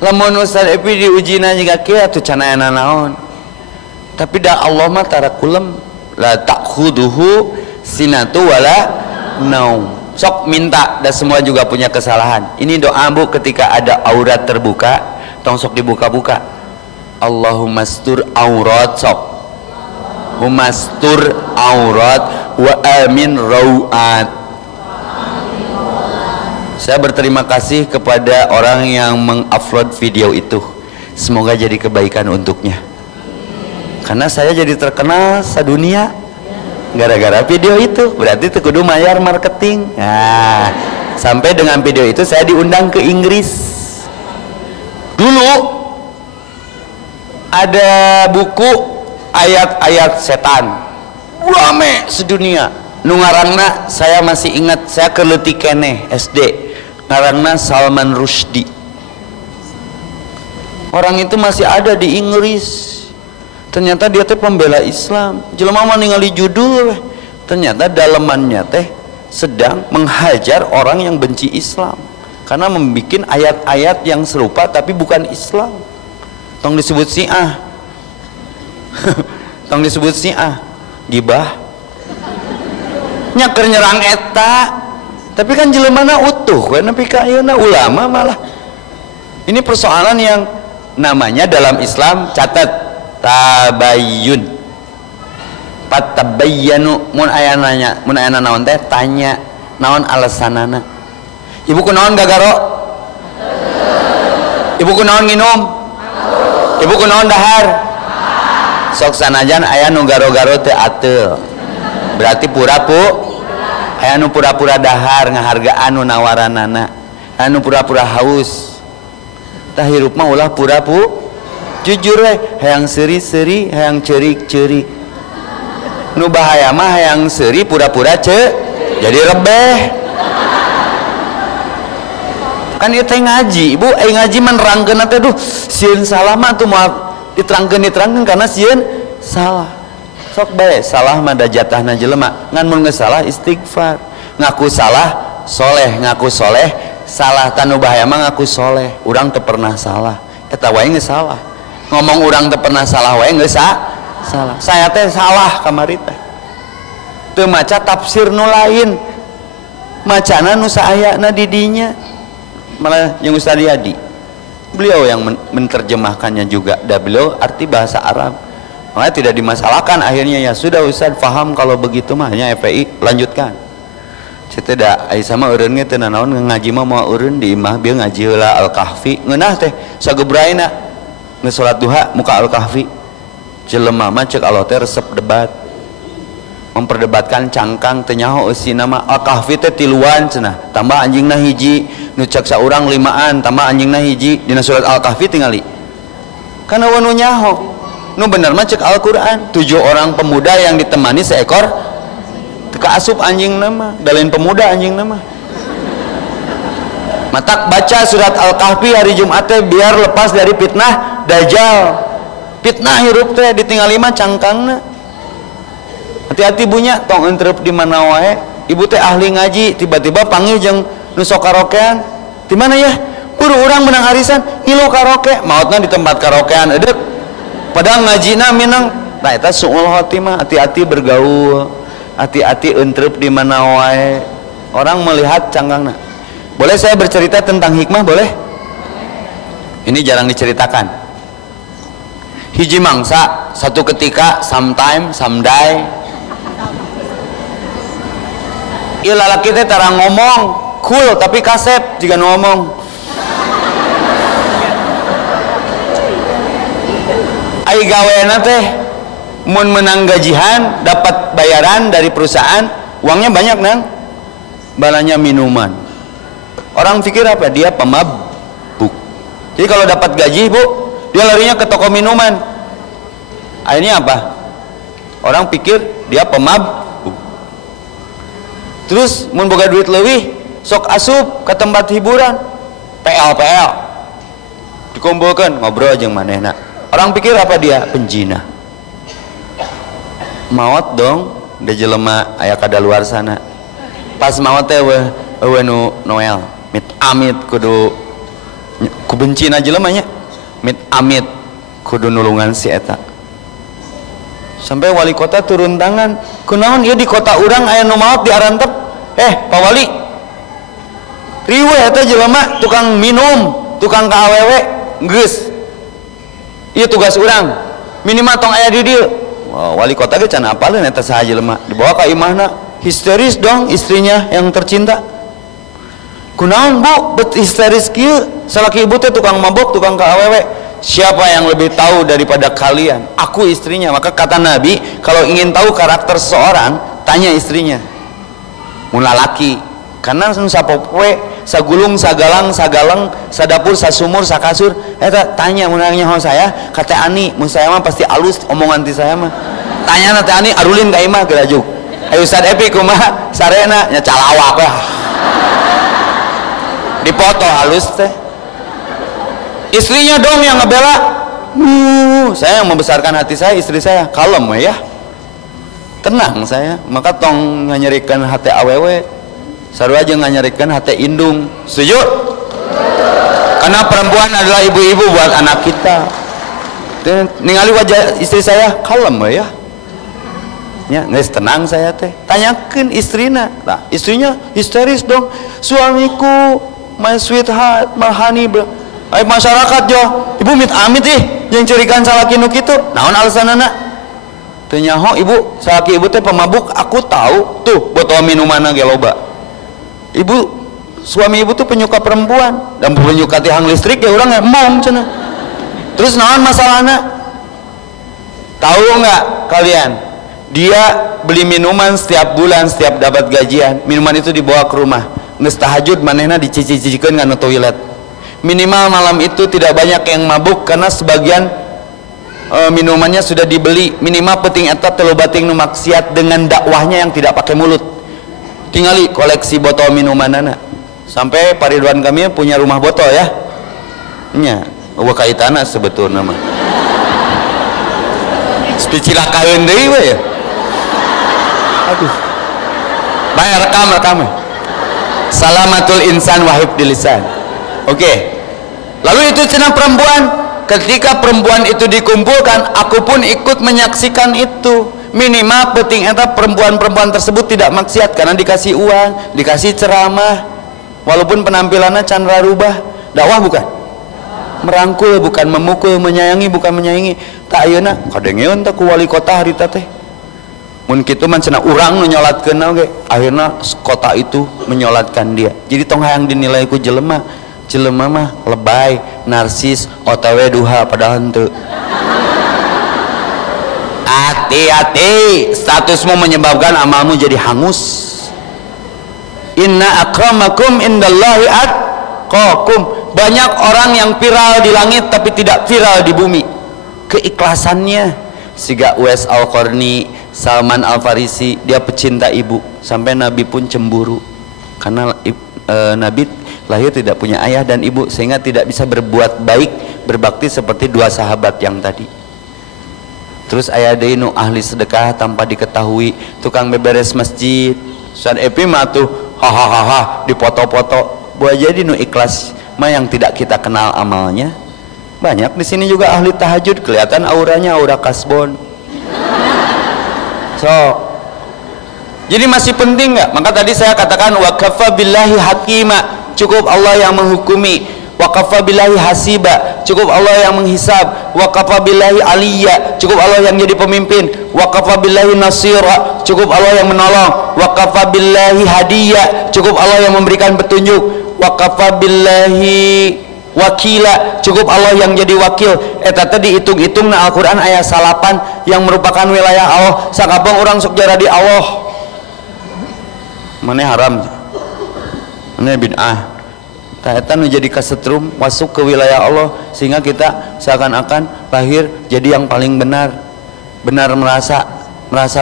lamun Ustaz Epi diujina juga kia tuh canayana naon. Tapi dah Allah mah tarakulem la ta'khuduhu sinatu wala naum. Sok minta, dan semua juga punya kesalahan. Ini doa Bu ketika ada aurat terbuka, tong sok dibuka-buka. Allahumma stur aurat, sok humastur aurat wa amin rawat. Saya berterima kasih kepada orang yang mengupload video itu. Semoga jadi kebaikan untuknya. Karena saya jadi terkenal sedunia gara-gara video itu. Berarti itu kudu mayar marketing. Nah, sampai dengan video itu saya diundang ke Inggris. Dulu ada buku ayat-ayat setan rame sedunia. Nu ngaranna saya masih ingat, saya keleutik keneh SD. Ngaranna Salman Rushdie. Orang itu masih ada di Inggris. Ternyata dia teh pembela Islam. Jelema mah ningali judul, ternyata dalemannya teh sedang menghajar orang yang benci Islam. karena membuat ayat-ayat yang serupa tapi bukan Islam. Tong disebut Syiah. Tong disebut Syiah, gibah. Nya keur nyerang eta. Tapi kan jelemana utuh, nepi ka ayeuna ulama malah. Ini persoalan yang namanya dalam Islam, catat, tabayyun. Patabayyanu, mun aya nanya, mun aya naon teh tanya, naon alasanana. Ibu kunaon gagaro? Ibu kunaon nginum? Ibu kunaon dahar? Sok sanajan aya nu garo-garo teu ateu. Berarti pura-pura aya nu pura-pura dahar ngahargaan nu nawaranana, aya nu pura-pura haus. Tah hirup mah ulah pura-pura jujur we, hayang seuri-seuri, hayang ceurik-ceurik. Nu bahaya mah hayang seuri pura-pura jadi rebeh. Kan ieu teh ngaji, Ibu, ngaji menerangkeun teh duh, sieun salah mah tuh moal diterangkeun karena sieun salah. Sok bae salah mah da jatahna jelema, ngan mun geus salah istighfar. Ngaku salah soleh, ngaku soleh salah. Tanu bahaya mah ngaku soleh, urang teu pernah salah, eta wae geus salah. Ngomong urang teu pernah salah wae geus salah. Saya teh salah kamari teh, teu maca tafsir nu lain, macana nu saayana di dinya. Malah yang Ustaz Yadi, beliau yang menerjemahkannya juga, dan beliau arti bahasa Arab. Makanya tidak dimasalahkan, akhirnya ya sudah Ustaz paham kalau begitu mah, hanya FPI lanjutkan. Ceute da ai sama eureun ge teu nanaon ngaji mah moal eureun di imah bieu ngaji heula Al-Kahfi. Ngeunah teh sagebraina geus salat duha muka Al-Kahfi. Jelema mah ceuk Allah teh resep debat. Memperdebatkan cangkang teu nyaho eusina mah Al-Kahfi teh tiluan cenah. Tambah anjingna hiji, nu cek saurang 5an, tambah anjingna hiji dina surat Al-Kahfi tingali. Kana nu nyaho. Nu bener mah cek Al-Qur'an, 7 orang pemuda yang ditemani seekor teka asup anjing nama, dalin pemuda anjing nama. Matak baca surat Al-Kahfi hari Jumat teh biar lepas dari fitnah Dajjal. Fitnah hirup teh ditinggali mah cangkangna. Hati-hati bunya tong entrep di mana wae. Ibu teh ahli ngaji, tiba-tiba panggil jeung nu sok karaokean. Di mana ya? Kudu urang menang arisan, ngilu karaoke, maotna di tempat karaokean edeuk. Padahal ngajina minang, nah eta suul khotimah. Hati-hati bergaul, hati-hati entrep di mana wae. Orang melihat cangkangna. Boleh saya bercerita tentang hikmah, boleh? Ini jarang diceritakan. Hiji mangsa, satu ketika, sometime, someday, ieu lalaki teh tara ngomong, cool tapi kasep jika ngomong. Ai gaweana teh mun menang gajian dapat bayaran dari perusahaan, uangnya banyak nang, balanya minuman. Orang pikir apa? Dia pemabuk. Jadi kalau dapat gaji, Bu, dia larinya ke toko minuman. Akhirnya apa? Orang pikir dia pemabuk. Terus mun boga duit leuwih, sok asup ke tempat hiburan, PL dikumpulkan ngobrol jeung manehna. Orang pikir apa dia? Penjina. Maot dong, da jelema aya kada luar sana. Pas maot teh eueuh nu Noel, mit amit kudu ku bencina jelema nya. Mit amit kudu nulungan si eta. Sampai wali kota turun tangan. Kunaon ieu di kota urang aya nu maot diarantep? Pak Wali. Riweuh eta jelema tukang minum, tukang ka awewe, geus. Iya tugas orang minimal tong aya di dieu. Wali kota ge can apaleun eta saha jelema dibawa ka imahna, histeris dong istrinya yang tercinta. Kunaon Bu bet histeris kieu? Salaki ibu teh tukang mabok, tukang ka awewe. Siapa yang lebih tahu daripada kalian? Aku istrinya. Maka kata Nabi, kalau ingin tahu karakter seseorang, tanya istrinya. Mun lalaki, karena sapopoe sagulung sagalang sagaleng sadapur sasumur sakasur eta tanya mun nyaho saya kata Ani mun saya mah pasti alus omongan ti saya mah tanya na teh Ani arulin ka imah gerajuk ayo Ustaz Epi kumaha sarena nya calawak lah dipoto halus teh istrinya dong yang ngebela saya yang membesarkan hati saya istri saya kalem ya tenang saya maka tong nganyerikeun hati awewe sarua aja nganyarikan hati indung setuju karena perempuan adalah ibu-ibu buat anak kita. Ningali wajah istri saya kalem ya, ya guys, tenang saya teh. Tanyakan istrina, nah istrinya histeris dong. Suamiku, my sweetheart, my honey, ay masyarakat jo, ibu mit amit yang cirikan salaki nu kitu. Naon alasanana? Teu nyaho ibu, salaki ibu teh pemabuk. Aku tahu tuh botol minuman ge loba. Ibu, suami ibu tuh penyuka perempuan dan penyuka tiang listrik ya orang emong cenah. Terus naon masalahnya? Tahu nggak kalian? Dia beli minuman setiap bulan, setiap dapat gajian, minuman itu dibawa ke rumah. Geus tahajud manehna dicici-cicikeun kana toilet. Minimal malam itu tidak banyak yang mabuk karena sebagian minumannya sudah dibeli. Minimal penting eta teu bating nu maksiat dengan dakwahnya yang tidak pakai mulut. Tingali koleksi botol minumanana. Sampai Pak Ridwan kami punya rumah botol ya. Nya eueuh kaitana sebetulna mah. Spicilakaeun deui we ya. Aduh. Bae rekam. Salamatul insan wa hifdzil lisan. Oke. Lalu itu cenah perempuan. Ketika perempuan itu dikumpulkan, aku pun ikut menyaksikan itu. Minimal penting eta perempuan-perempuan tersebut tidak maksiat karena dikasih uang, dikasih ceramah. Walaupun penampilannya can rarubah, dakwah bukan? Merangkul bukan memukul, menyayangi bukan menyayangi. Tak ayeuna kadengeun teh ku wali kota harita teh. Mun kitu mah cenah urang nu nyolatkeun oge, akhirna kota itu menyolatkan dia. Jadi tong hayang dinilai ku jelema. Jelema mah lebay, narsis, OTW duha padahal henteu. Hati-hati, statusmu menyebabkan amalmu jadi hangus. Inna akramakum indallahi atqakum. Banyak orang yang viral di langit tapi tidak viral di bumi. Keikhlasannya siga Uwais Al-Qarni, Salman Al-Farisi, dia pecinta ibu sampai Nabi pun cemburu karena Nabi lahir tidak punya ayah dan ibu sehingga tidak bisa berbuat baik, berbakti seperti dua sahabat yang tadi. Terus aya deui nu ahli sedekah tanpa diketahui, tukang beberes masjid. Ustaz Epi mah tuh hahaha dipoto-foto. Buat jadi nu ikhlas mah yang tidak kita kenal amalnya. Banyak di sini juga ahli tahajud, kelihatan auranya aura kasbon. So, jadi masih penting nggak? Maka tadi saya katakan wa kafa billahi hakima, cukup Allah yang menghukumi. Wa kafa billahi hasiba, cukup Allah yang menghisab. Wa kafa billahi aliyya, cukup Allah yang jadi pemimpin. Wa kafa billahi nasira, cukup Allah yang menolong. Wa kafa billahi hadiyya, cukup Allah yang memberikan petunjuk. Wa kafa billahi wakila, cukup Allah yang jadi wakil. Eta tadi dihitung-hitung na Al-Quran ayat salapan yang merupakan wilayah Allah. Sakabang orang sok jara di Allah. Mana haram, mana bid'ah. Eta nu jadi kasetrum masuk ke wilayah Allah sehingga kita seakan-akan lahir jadi yang paling benar. Benar merasa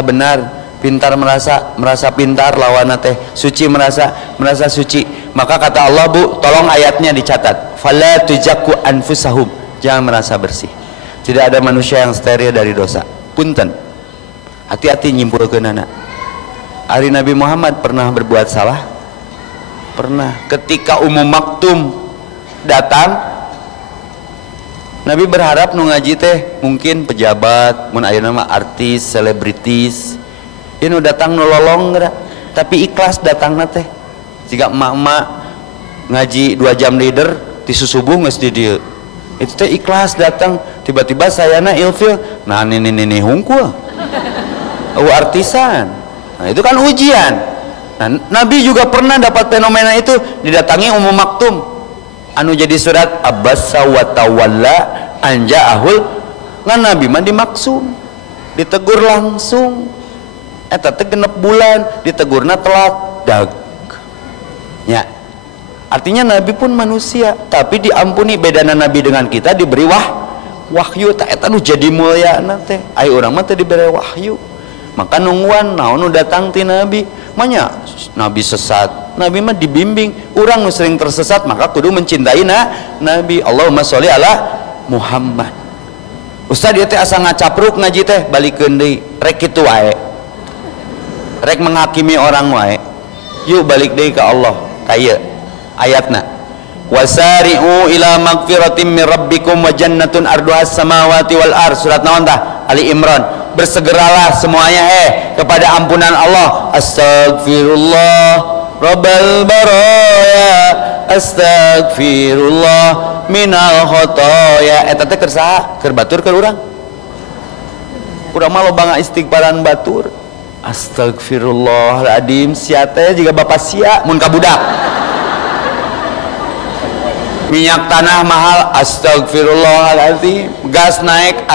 benar, pintar merasa pintar lawan teh, suci merasa suci. Maka kata Allah, Bu, tolong ayatnya dicatat. Fala tuzakku anfusahum, jangan merasa bersih. Tidak ada manusia yang steril dari dosa. Punten. Hati-hati nyimpulkeun anak. Ari Nabi Muhammad pernah berbuat salah? Pernah. Ketika Ummu Maktum datang, Nabi berharap nu ngaji teh mungkin pejabat, mun ayeuna mah artis, selebritis. Ieu nu datang nu lolong geura, tapi ikhlas datangna teh. Jika emak-emak ngaji 2 jam leader ti subuh geus di dieu. Itu teh ikhlas datang, tiba-tiba sayana ilfil, nah ini hungkul. Artisan. Nah, itu kan ujian. Nah, Nabi juga pernah dapat fenomena itu, didatangi Ummu Maktum. Anu jadi surat Abasa wa tawalla anja'ahul. Ngan Nabi mah dimaksum. Ditegur langsung. Eta teh 6 bulan, ditegurna telat, dag. Ya. Artinya Nabi pun manusia, tapi diampuni. Bedana Nabi dengan kita diberi wahyu. Tak eta nu jadi mulia teh. Ai urang mah teh diberi wahyu. Maka nungguan naon nu datang ti Nabi. Manya Nabi sesat, Nabi mah dibimbing. Urang nu sering tersesat maka kudu mencintai Nabi. Allahumma sholli ala Muhammad. Ustaz ieu teh asa ngacapruk ngaji teh, balikeun deui. Rek kitu wae. Rek menghakimi orang wae. Yuk balik deui ka Allah. Kaya ayatna wasari'u ila magfiratin min rabbikum wa jannatun arduhas samawati wal ard. Surat naon tah? Ali Imran. Bersegeralah semuanya kepada ampunan Allah. Astagfirullah rabbal baraya, astagfirullah minal khotoya. Eta teh keur saha? Keur batur keur urang. Urang mah loba istighfaran batur. Astagfirullahaladzim, sia teh juga bapak sia mun ka budak. Minyak tanah mahal, astagfirullahaladzim. Gas naik,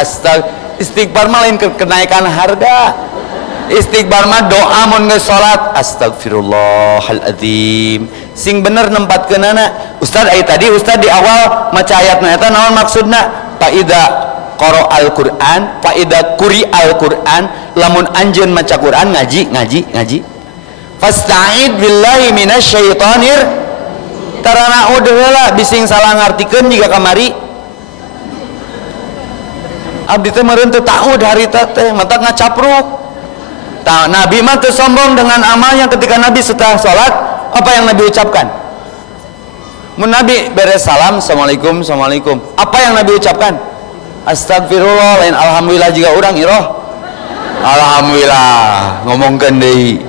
istighfar mah lain kenaikan harga. Istighfar mah doa mun geus salat, astagfirullahaladzim. Sing bener nempatkeunana. Ustaz aya tadi ustaz di awal maca ayatna eta naon maksudna? Faida qara al-Qur'an, faida quri al-Qur'an, lamun anjeun maca Qur'an ngaji. Fasta'id billahi minasyaitonir tarana udahlah bising salah ngartikeun jiga kamari. Abdi teh meureun teu taud harita teh mata ngacapruk. Tah Nabi mah teu sombong dengan amalnya. Ketika Nabi setelah salat, apa yang Nabi ucapkan? Mun Nabi beres salam, assalamualaikum, assalamualaikum. Apa yang Nabi ucapkan? Astagfirullah, lain alhamdulillah juga urang iroh. Alhamdulillah ngomongkeun deui.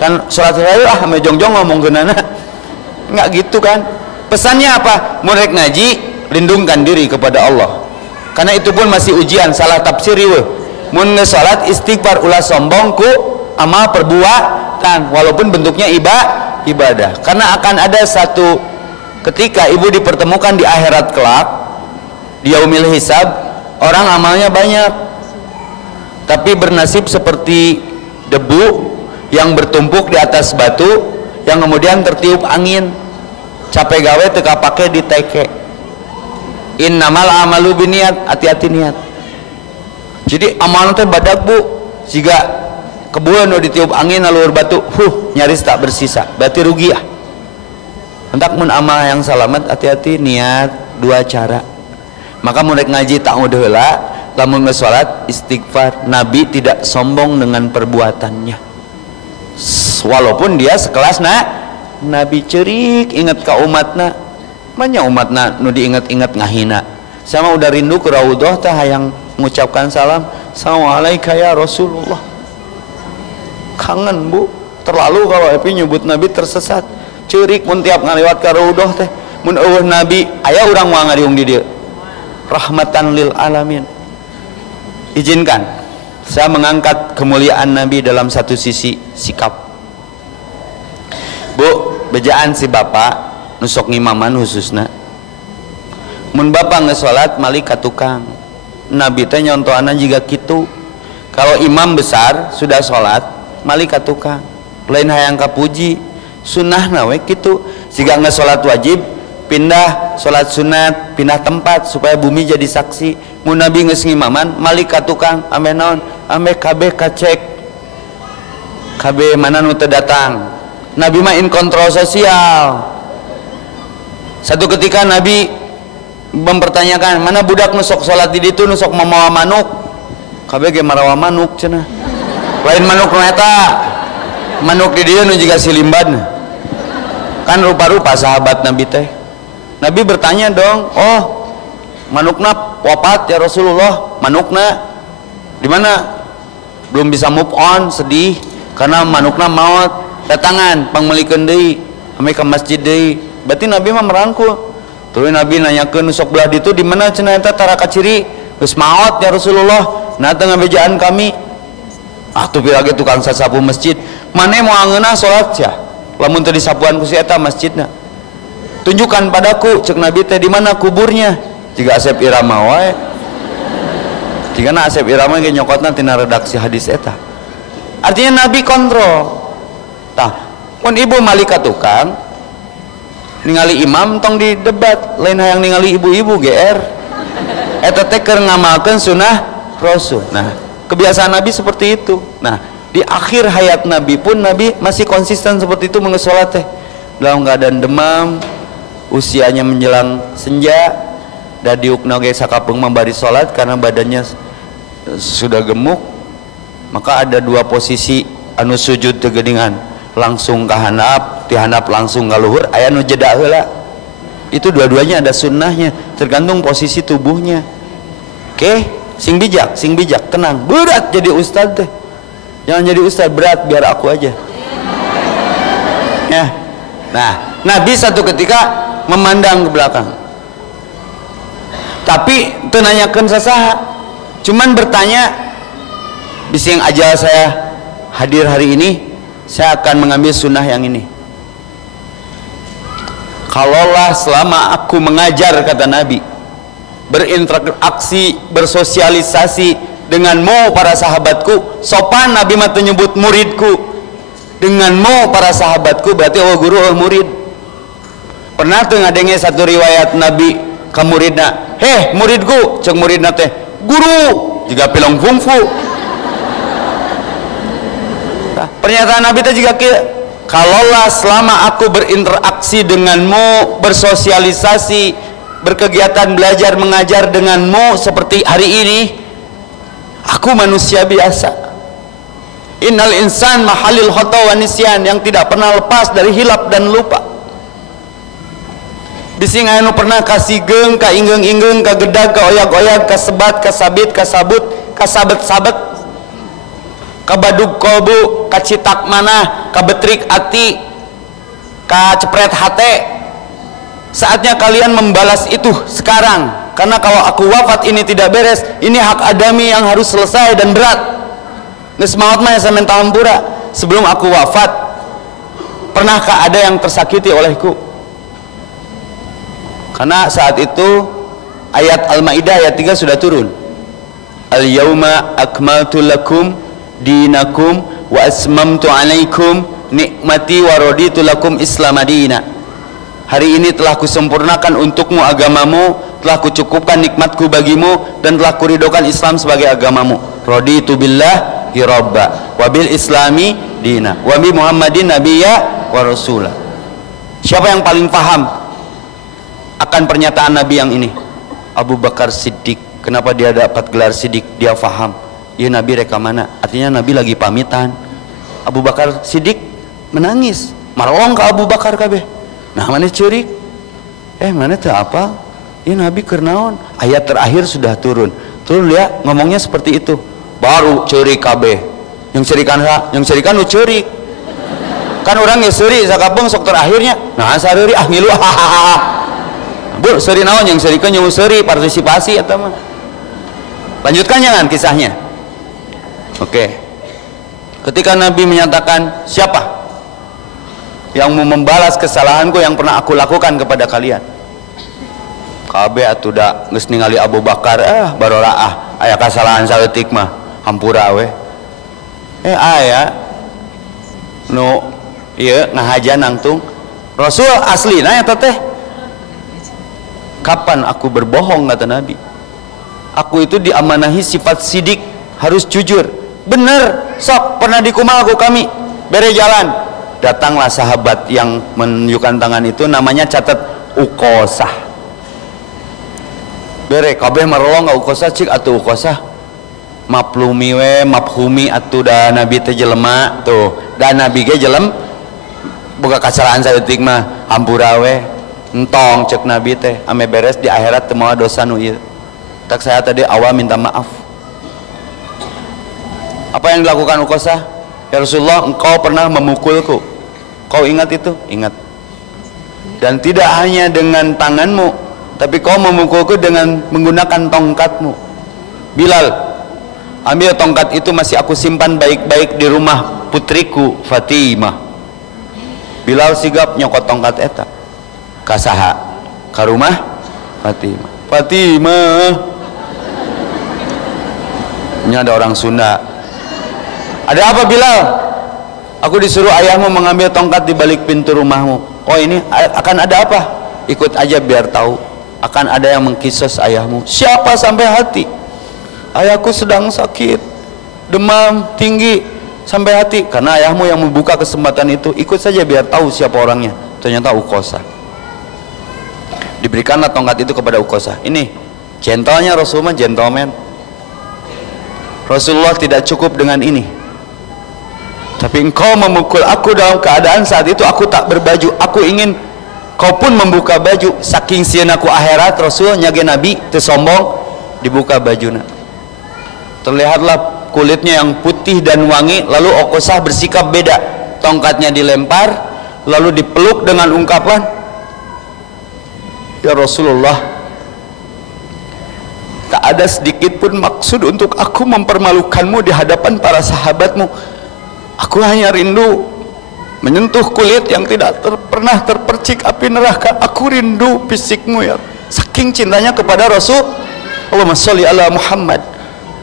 Kan salat saya ame jongjong ngomongkeunana. Enggak gitu kan. Pesannya apa? Murid ngaji, lindungkan diri kepada Allah. Karena itu pun masih ujian, salah tafsir ieu. Mun salat istighfar ulah sombong ku amal perbuatan walaupun bentuknya ibadah. Karena akan ada satu ketika ibu dipertemukan di akhirat kelak, di yaumil hisab, orang amalnya banyak tapi bernasib seperti debu yang bertumpuk di atas batu yang kemudian tertiup angin. Capek gawe teu kapake diteke. Innamal amalu biniat, hati-hati niat. Jadi amal teh badag bu, siga kebuan nu ditiup angin alur batu, nyaris tak bersisa. Berarti rugi ya. Hendak mun amal yang selamat, hati-hati niat dua cara. Maka murid ngaji tak heula, lamun geus salat istighfar. Nabi tidak sombong dengan perbuatannya. Walaupun dia sekelas Nabi cerik ingat ka umatna, banyak umatna nu diingat-ingat ngahina. Sama udah rindu ke raudhah teh hayang mengucapkan salam, assalamualaikum ya Rasulullah. Kangen bu, terlalu kalau epi nyebut Nabi tersesat. Cerik mun tiap ngaliwat ka raudhah teh, mun eueuh Nabi, aya urang moal ngariung di dieu. Rahmatan lil alamin. Izinkan saya mengangkat kemuliaan Nabi dalam satu sisi sikap. Bu, bejaan si bapak nusok ngimaman khususna. Mun bapak geus salat malik ka tukang. Nabi teh nyontohana jiga kitu. Kalau imam besar sudah salat malik ka tukang. Lain hayang kapuji. Sunnahna we kitu. Siga geus salat wajib pindah salat sunat, pindah tempat supaya bumi jadi saksi. Mun Nabi geus ngimaman malik ka tukang, ame naon? Ame kabeh kacek. Kabeh mana nu teu datang. Nabi mah in kontrol sosial. Satu ketika Nabi mempertanyakan, mana budak nusok salat di ditu nusok mamawa manuk. Kabeh ge marawa manuk cenah. Lain manuk nu eta. Manuk di dieu nu jiga silimbad. Kan rupa-rupa sahabat Nabi teh. Nabi bertanya dong, "Oh, manukna wafat ya Rasulullah. Manukna di mana?" Belum bisa move on, sedih karena manukna maut. Datangan pangmelikeun deui ame ka masjid deui. Berarti Nabi mah merangkul. Terus Nabi nanyakeun sok belah ditu di mana cenah eta tara kaciri? Geus maot ya Rasulullah. Nah teu ngabejaan kami. Atuh pirage tukang sasapu masjid. Mane moal ngeunah salat sia. Lamun teu disapuan ku si eta masjidna. Tunjukkan padaku cek Nabi teh di mana kuburnya. Jika Asep Irama wae. Jika Asep Irama ge nyokotna tina redaksi hadis eta. Artinya Nabi kontrol. Tah, mun ibu malika tukang ningali imam tong di debat, lain hayang ningali ibu-ibu GR. Eta teh keur ngamalkeun sunah Rasul. Nah, kebiasaan Nabi seperti itu. Nah, di akhir hayat Nabi pun Nabi masih konsisten seperti itu mengeus salat teh. Dalam keadaan demam, usianya menjelang senja, dadiukna ge sakapeung membari salat karena badannya sudah gemuk. Maka ada dua posisi anu sujud teu geuningan. Langsung ke handap, ti handap langsung ka luhur, aya nu jeda heula. Itu dua-duanya ada sunnahnya, tergantung posisi tubuhnya. Oke, sing bijak, tenang. Berat jadi ustad teh. Jangan jadi ustad berat, biar aku aja. Ya. Nah, Nabi satu ketika memandang ke belakang. Tapi teu nanyakeun sasaha. Cuman bertanya, bising ajal saya hadir hari ini, saya akan mengambil sunnah yang ini. Kalaulah selama aku mengajar, kata Nabi, berinteraksi, bersosialisasi denganmu para sahabatku, sopan Nabi mah menyebut muridku. Denganmu para sahabatku berarti oh guru oh murid. Pernah tuh ngadenge satu riwayat Nabi ke muridna, heh muridku, cek muridna teh, guru juga pilong kungfu. Nah, pernyataan Nabi teh juga kieu, kalaulah selama aku berinteraksi denganmu, bersosialisasi, berkegiatan belajar mengajar denganmu seperti hari ini, aku manusia biasa. Innal insan mahalil khata wa nisyan, yang tidak pernah lepas dari hilap dan lupa. Bising anu pernah kasigeng, ka ingeung-ingeung, ka gedag, ka oyag-oyag, ka sebat, ka sabit, ka sabut, ka sabet-sabet, ka badug kolbu, ka citak manah, ka betrik ati, ka cepret hate. Saatnya kalian membalas itu sekarang, karena kalau aku wafat ini tidak beres, ini hak adami yang harus selesai dan berat. Geus maot mah saya minta hampura. Sebelum aku wafat, pernahkah ada yang tersakiti olehku? Karena saat itu ayat Al-Maidah ayat 3 sudah turun. Al-yauma akmaltu lakum dinakum wa asmamtu alaikum nikmati wa raditu lakum Islam madina. Hari ini telah kusempurnakan untukmu agamamu, telah kucukupkan nikmatku bagimu, dan telah kuridhokan Islam sebagai agamamu. Raditu billah Rabba wa bil islami dina wa bi Muhammadin nabiyya wa rasula. Siapa yang paling paham akan pernyataan Nabi yang ini? Abu Bakar Siddiq. Kenapa dia dapat gelar Siddiq? Dia paham, ya Nabi reka mana, artinya Nabi lagi pamitan. Abu Bakar Siddiq menangis, marong ke Abu Bakar kabeh. Nah mana ceurik, mana teu apa, ya Nabi keur naon, ayat terakhir sudah turun ya, ngomongnya seperti itu. Baru ceurik kabeh. Yang cerikan nu ceurik. Kan orang geus seuri sakabeng sok terakhirnya. Nah sareuri ah ngilu hahaha. Bu, seuri naon yang serikeun nyu seuri partisipasi eta mah. Lanjutkan jangan kisahnya. Oke. Ketika Nabi menyatakan, siapa yang mau membalas kesalahanku yang pernah aku lakukan kepada kalian? Kabeh atuh da geus ningali Abu Bakar baroraah aya kasalahan saeutik mah. Hampura we aya nu ieu ngahaja nangtung Rasul aslina eta teh. Kapan aku berbohong, kata Nabi. Aku itu diamanahi sifat sidik, harus jujur. Bener, sok pernah dikumal ku kami bere jalan, datanglah sahabat yang menunjukkan tangan itu, namanya catat Uqosah. Bere kabeh marolong ka Uqosah, cik atuh Uqosah maplumi we mafhumi atuh da Nabi teh jelema tuh, da Nabi ge jelem boga kasalahan saeutik mah hampura we entong cek Nabi teh ame beres di akhirat teu moal dosa nu ieu. Tak saya tadi awal minta maaf. Apa yang dilakukan Uqosah? Ya Rasulullah, engkau pernah memukulku. Kau ingat itu? Ingat. Dan tidak hanya dengan tanganmu, tapi kau memukulku dengan menggunakan tongkatmu. Bilal, ambil tongkat itu, masih aku simpan baik-baik di rumah putriku Fatimah. Bilal sigap nyokot tongkat eta kasaha ka rumah Fatimah. Fatimah, ini ada orang Sunda. Ada apa Bilal? Aku disuruh ayahmu mengambil tongkat di balik pintu rumahmu. Oh ini akan ada apa? Ikut aja biar tahu. Akan ada yang mengkisos ayahmu. Siapa sampai hati? Ayahku sedang sakit, demam tinggi sampai hati. Karena ayahmu yang membuka kesempatan itu, ikut saja biar tahu siapa orangnya. Ternyata Uqosah. Diberikanlah tongkat itu kepada Uqosah. Ini gentlenya Rasulullah, gentleman. Rasulullah tidak cukup dengan ini, tapi engkau memukul aku dalam keadaan saat itu aku tak berbaju. Aku ingin kau pun membuka baju. Saking sieuna ku akhirat Rasul nyage Nabi teu sombong, dibuka bajuna. Terlihatlah kulitnya yang putih dan wangi. Lalu Okosah bersikap beda, tongkatnya dilempar lalu dipeluk dengan ungkapan, ya Rasulullah, tak ada sedikit pun maksud untuk aku mempermalukanmu di hadapan para sahabatmu. Aku hanya rindu menyentuh kulit yang tidak pernah terpercik api neraka. Aku rindu fisikmu ya. Saking cintanya kepada Rasul. Allahumma sholli ala Muhammad.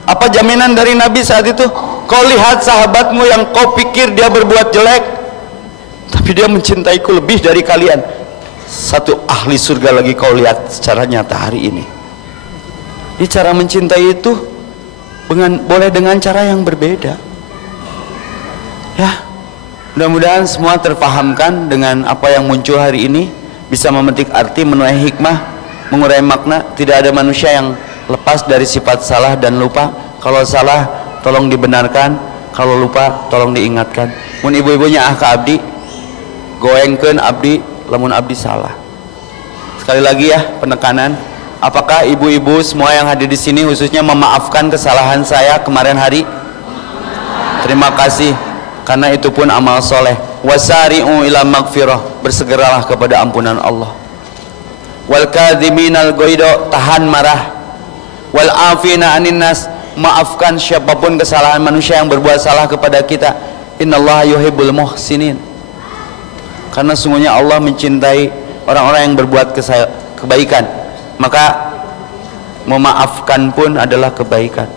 Apa jaminan dari Nabi saat itu? Kau lihat sahabatmu yang kau pikir dia berbuat jelek, tapi dia mencintaiku lebih dari kalian. Satu ahli surga lagi kau lihat secara nyata hari ini. Ini cara mencintai itu boleh dengan cara yang berbeda. Ya, mudah-mudahan semua terpahamkan dengan apa yang muncul hari ini, bisa memetik arti, menuai hikmah, mengurai makna. Tidak ada manusia yang lepas dari sifat salah dan lupa. Kalau salah tolong dibenarkan, kalau lupa tolong diingatkan. Mun ibu-ibunya ah ka abdi, goengkeun abdi lamun abdi salah. Sekali lagi ya penekanan, apakah ibu-ibu semua yang hadir di sini khususnya memaafkan kesalahan saya kemarin hari? Terima kasih, karena itu pun amal soleh. Wasari'u ila magfirah, bersegeralah kepada ampunan Allah. Wal kadhiminal ghaido, tahan marah. Wal afina anin nas, maafkan siapapun kesalahan manusia yang berbuat salah kepada kita. Innallaha yuhibbul muhsinin, karena sungguhnya Allah mencintai orang-orang yang berbuat kebaikan. Maka memaafkan pun adalah kebaikan.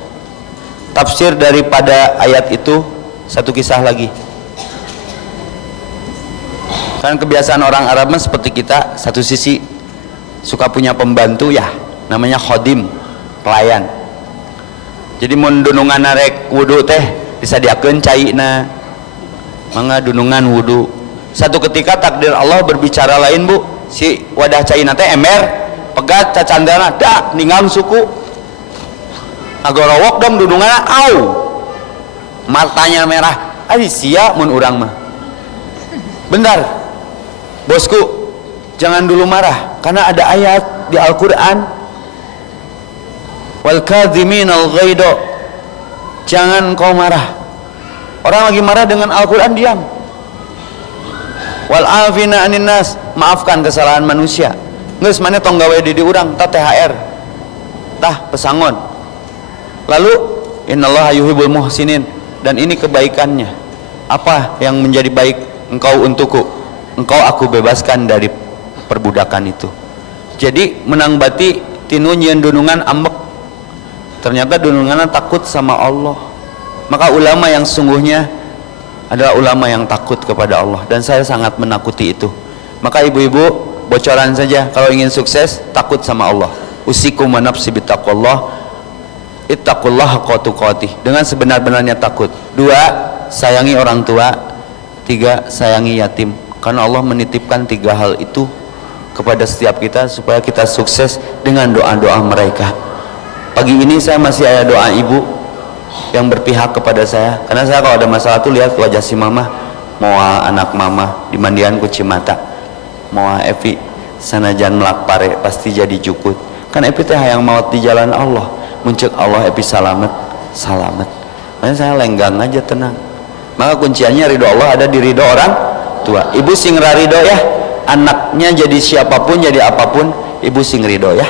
Tafsir daripada ayat itu satu kisah lagi. Kan kebiasaan orang Arab seperti kita, satu sisi suka punya pembantu ya, namanya khodim, pelayan. Jadi mun dunungan rek wudu teh disadiakeun caina, mangga dunungan wudu. Satu ketika takdir Allah berbicara lain, Bu. Si wadah caina teh ember, pegat cacandana, dak ningang suku. Agorowok dong dunungan, au. Matanya merah. Ari sia mun urang mah. Bentar. Bosku, jangan dulu marah, karena ada ayat di Al-Qur'an, wal kadhiminal ghaido, jangan kau marah. Orang lagi marah dengan Al-Quran, diam. Wal afina anin nas, maafkan kesalahan manusia. Geus maneh tong gawe di urang tah THR, tah pesangon. Lalu innallaha yuhibbul muhsinin, dan ini kebaikannya. Apa yang menjadi baik engkau untukku? Engkau aku bebaskan dari perbudakan itu. Jadi menang bati tinu nyieun dunungan ambek, ternyata dunungannya takut sama Allah. Maka ulama yang sungguhnya adalah ulama yang takut kepada Allah, dan saya sangat menakuti itu. Maka ibu-ibu, bocoran saja, kalau ingin sukses takut sama Allah. Usikum wa nafsi bittaqwallah, ittaqullaha haqqa tuqatih, dengan sebenar-benarnya takut. 2, sayangi orang tua. 3, sayangi yatim, karena Allah menitipkan 3 hal itu kepada setiap kita supaya kita sukses dengan doa-doa mereka. Pagi ini saya masih ada doa ibu yang berpihak kepada saya, karena saya kalau ada masalah tuh lihat wajah si mama, moa anak mama dimandian ku Cimata, moa Evi sanajan melak pare pasti jadi jukut. Kan Evi teh hayang maut di jalan Allah, muncul Allah Evi salamet. Makanya saya lenggang aja, tenang. Maka kunciannya ridho Allah ada di ridho orang tua. Ibu sing ridho ya, anaknya jadi siapapun jadi apapun, ibu sing ridho ya.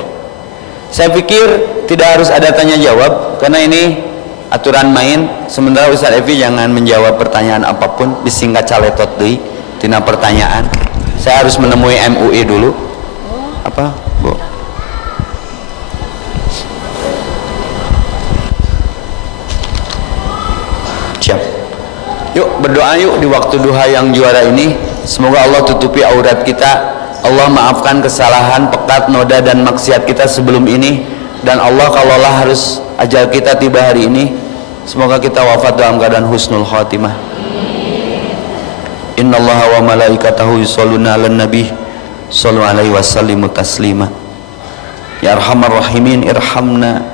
Saya pikir tidak harus ada tanya jawab, karena ini aturan main. Sementara Ustaz Evi jangan menjawab pertanyaan apapun, disingkat caletot deui tina pertanyaan. Saya harus menemui MUI dulu. Apa, Bu? Siap. Yuk berdoa yuk di waktu duha yang juara ini. Semoga Allah tutupi aurat kita, Allah maafkan kesalahan, pekat, noda dan maksiat kita sebelum ini, dan Allah kalaulah harus ajal kita tiba hari ini, semoga kita wafat dalam keadaan husnul khatimah. Innallaha wa malaikatahu yusholluna 'alan nabi sallu alaihi wasallimu taslima. Ya arhamar rahimin irhamna,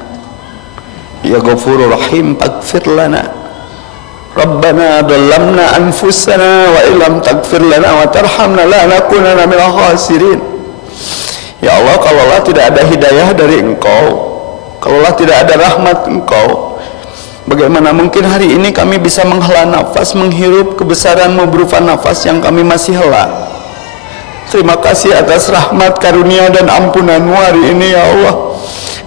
ya ghafurur rahim faghfir lana, Rabbana dhalamna anfusana wa illam taghfir lana wa tarhamna lanakunanna minal khasirin. Ya Allah, kalaulah tidak ada hidayah dari Engkau, kalaulah tidak ada rahmat Engkau, bagaimana mungkin hari ini kami bisa menghela nafas, menghirup kebesaran-Mu berupa nafas yang kami masih hela. Terima kasih atas rahmat, karunia dan ampunan-Mu hari ini ya Allah.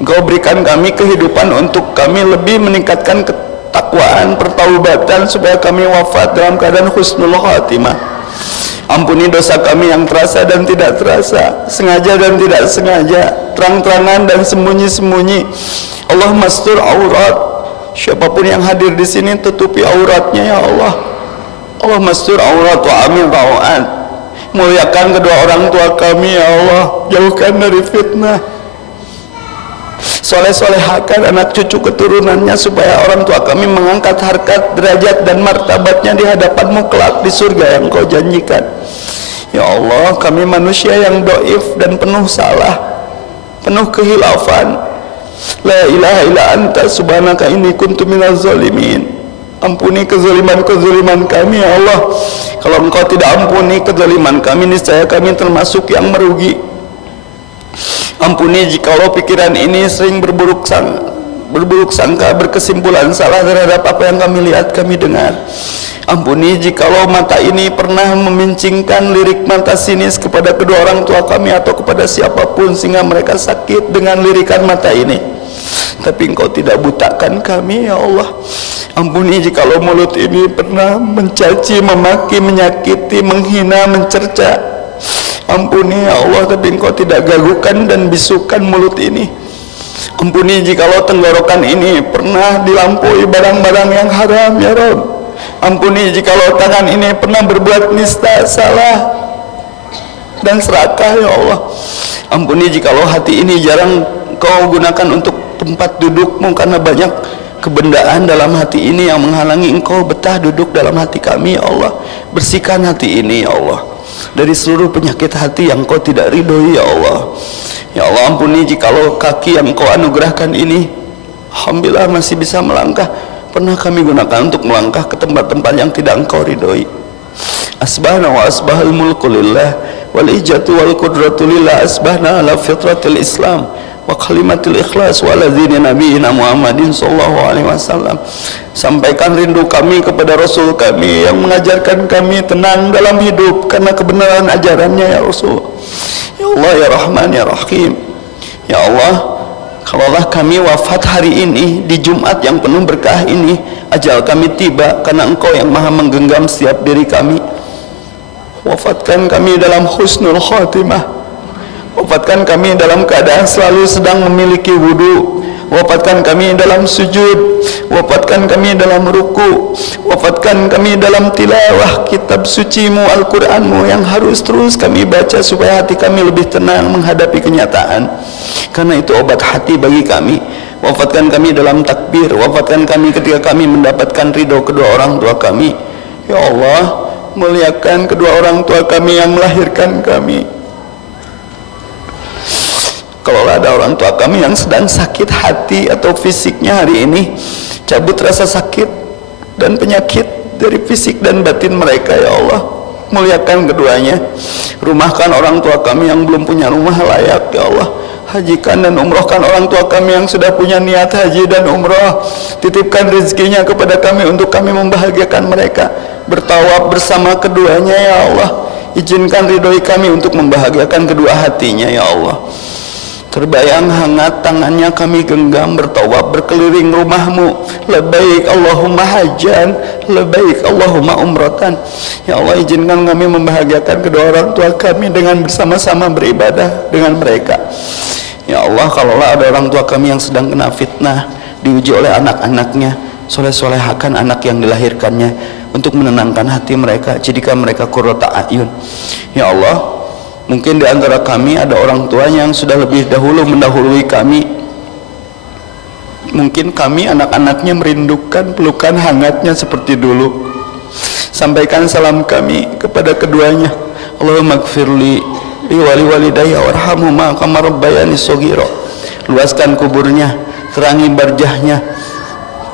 Engkau berikan kami kehidupan untuk kami lebih meningkatkan ketakwaan, pertaubatan, supaya kami wafat dalam keadaan husnul khatimah. Ampuni dosa kami yang terasa dan tidak terasa, sengaja dan tidak sengaja, terang-terangan dan sembunyi-sembunyi. Allahumma astur aurat. Siapapun yang hadir di sini, tutupi auratnya ya Allah. Allahumma astur aurat wa amin rawat. Muliakan kedua orang tua kami ya Allah, jauhkan dari fitnah. Soleh-solehakan anak cucu keturunannya, supaya orang tua kami mengangkat harkat, derajat dan martabatnya di hadapan-Mu kelak di surga yang Kau janjikan. Ya Allah, kami manusia yang doif dan penuh salah, penuh kehilafan. La ilaha illa anta subhanaka inni kuntu minaz zalimin. Ampuni kezaliman-kezaliman kami ya Allah. Kalau Engkau tidak ampuni kezaliman kami, niscaya kami termasuk yang merugi. Ampuni jikalau pikiran ini sering berburuk sangka, berkesimpulan salah terhadap apa yang kami lihat, kami dengar. Ampuni jikalau mata ini pernah memincingkan lirik mata sinis kepada kedua orang tua kami atau kepada siapapun, sehingga mereka sakit dengan lirikan mata ini. Tapi Engkau tidak butakan kami ya Allah. Ampuni jikalau mulut ini pernah mencaci, memaki, menyakiti, menghina, mencerca. Ampuni ya Allah, tapi Engkau tidak gagukan dan bisukan mulut ini. Ampuni jikalau tenggorokan ini pernah dilampaui barang-barang yang haram ya Rabb. Ampuni jikalau tangan ini pernah berbuat nista, salah dan serakah ya Allah. Ampuni jikalau hati ini jarang Kau gunakan untuk tempat duduk-Mu, karena banyak kebendaan dalam hati ini yang menghalangi Engkau betah duduk dalam hati kami ya Allah. Bersihkan hati ini ya Allah dari seluruh penyakit hati yang Kau tidak ridhoi ya Allah. Ya Allah, ampuni jikalau kaki yang Kau anugerahkan ini, alhamdulillah masih bisa melangkah, pernah kami gunakan untuk melangkah ke tempat-tempat yang tidak Engkau ridhoi. Asbahna wa asbahal mulku lillah wal ijatu wal qudratu lillah. Asbahna ala fitratil Islam wa kalimatil ikhlas wa ala dini nabiyina Muhammadin sallallahu alaihi wasallam. Sampaikan rindu kami kepada Rasul kami yang mengajarkan kami tenang dalam hidup karena kebenaran ajarannya ya Rasul. Ya Allah ya Rahman ya Rahim. Ya Allah, kalaulah kami wafat hari ini di Jumat yang penuh berkah ini, ajal kami tiba karena Engkau yang maha menggenggam setiap diri kami. Wafatkan kami dalam husnul khatimah. Wafatkan kami dalam keadaan selalu sedang memiliki wudu. Wafatkan kami dalam sujud. Wafatkan kami dalam ruku. Wafatkan kami dalam tilawah kitab suci-Mu, Al-Quran-Mu yang harus terus kami baca supaya hati kami lebih tenang menghadapi kenyataan, karena itu obat hati bagi kami. Wafatkan kami dalam takbir. Wafatkan kami ketika kami mendapatkan ridho kedua orang tua kami. Ya Allah, muliakan kedua orang tua kami yang melahirkan kami. Kalau ada orang tua kami yang sedang sakit hati atau fisiknya hari ini, cabut rasa sakit dan penyakit dari fisik dan batin mereka ya Allah. Muliakan keduanya. Rumahkan orang tua kami yang belum punya rumah layak ya Allah. Hajikan dan umrohkan orang tua kami yang sudah punya niat haji dan umroh. Titipkan rezekinya kepada kami untuk kami membahagiakan mereka. Bertawaf bersama keduanya ya Allah. Izinkan ridhoi kami untuk membahagiakan kedua hatinya ya Allah. Terbayang hangat tangannya kami genggam bertawaf berkeliling rumah-Mu. Labbaik Allahumma hajjan, labbaik Allahumma umratan. Ya Allah, izinkan kami membahagiakan kedua orang tua kami dengan bersama-sama beribadah dengan mereka. Ya Allah, kalaulah ada orang tua kami yang sedang kena fitnah, diuji oleh anak-anaknya, soleh-solehakan anak yang dilahirkannya untuk menenangkan hati mereka, jadikan mereka qurrata a'yun. Ya Allah, mungkin di antara kami ada orang tuanya yang sudah lebih dahulu mendahului kami. Mungkin kami anak-anaknya merindukan pelukan hangatnya seperti dulu. Sampaikan salam kami kepada keduanya. Allahumma gfirli li wali walidayya warhamhuma kama rabbayani shaghira. Luaskan kuburnya, terangi barjahnya,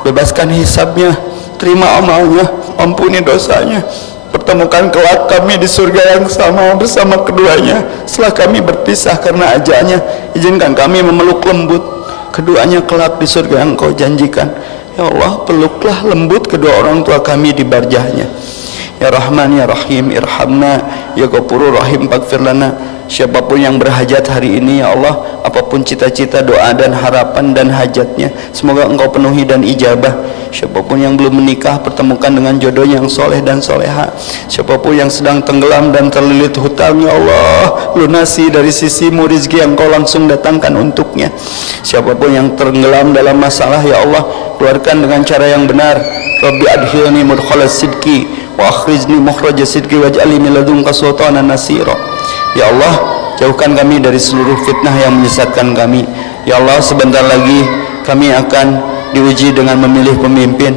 bebaskan hisabnya, terima amalnya, ampuni dosanya, pertemukan kelak kami di surga yang sama bersama keduanya. Setelah kami berpisah karena ajalnya, izinkan kami memeluk lembut keduanya kelak di surga yang Kau janjikan. Ya Allah, peluklah lembut kedua orang tua kami di barjahnya. Ya Rahman ya Rahim irhamna, ya Ghafurur Rahim faghfir lana. Siapapun yang berhajat hari ini ya Allah, apapun cita-cita, doa dan harapan dan hajatnya, semoga Engkau penuhi dan ijabah. Siapapun yang belum menikah, pertemukan dengan jodoh yang soleh dan soleha. Siapapun yang sedang tenggelam dan terlilit hutang, ya Allah, lunasi dari sisimu rezeki yang Kau langsung datangkan untuknya. Siapapun yang tenggelam dalam masalah, ya Allah, keluarkan dengan cara yang benar. Rabbi adkhilni mudkhala sidqi wa akhrizni mukhraja sidqi waj'alni min ladunka sultanan nasira. Ya Allah, jauhkan kami dari seluruh fitnah yang menyesatkan kami. Ya Allah, sebentar lagi kami akan diuji dengan memilih pemimpin.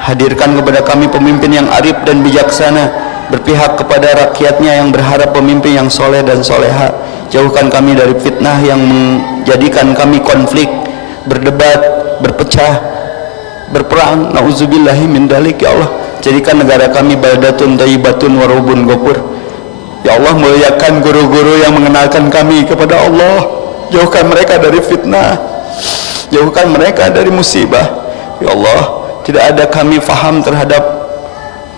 Hadirkan kepada kami pemimpin yang arif dan bijaksana, berpihak kepada rakyatnya, yang berharap pemimpin yang soleh dan soleha. Jauhkan kami dari fitnah yang menjadikan kami konflik, berdebat, berpecah, berperang. Nauzubillahi min dalik. Ya Allah, jadikan negara kami baldatun thayyibatun warubun ghafur. Ya Allah, muliakan guru-guru yang mengenalkan kami kepada Allah. Jauhkan mereka dari fitnah, jauhkan mereka dari musibah. Ya Allah, tidak ada kami faham terhadap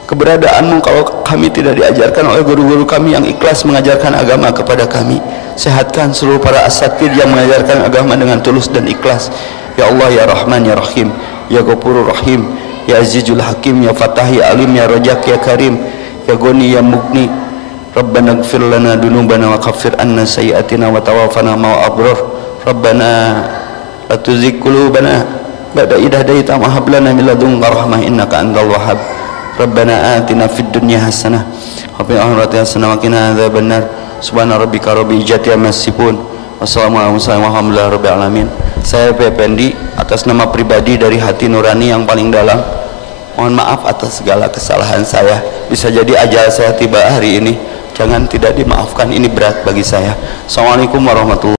keberadaanmu kalau kami tidak diajarkan oleh guru-guru kami yang ikhlas mengajarkan agama kepada kami. Sehatkan seluruh para asatidz yang mengajarkan agama dengan tulus dan ikhlas. Ya Allah ya Rahman ya Rahim, ya Ghafurur Rahim, ya Azizul Hakim, ya Fatah ya Alim, ya Rajak ya Karim, ya Goni ya Mugni. Rabbana ighfir lana dunubana wa kaffir anna sayyi'atina wa tawaffana ma'al abrar. Rabbana la tuzigh qulubana ba'da idh hadaytana wa hab lana min ladunka rahmah innaka antal wahhab. Rabbana atina fid dunya hasanah wa fil akhirati hasanah wa qina adzabannar. Subhana rabbika rabbil izzati amma yasifun. Wassalamualaikum warahmatullahi wabarakatuh. Saya Pependi, atas nama pribadi dari hati nurani yang paling dalam, mohon maaf atas segala kesalahan saya. Bisa jadi ajal saya tiba hari ini, jangan tidak dimaafkan, ini berat bagi saya. Assalamualaikum warahmatullahi wabarakatuh.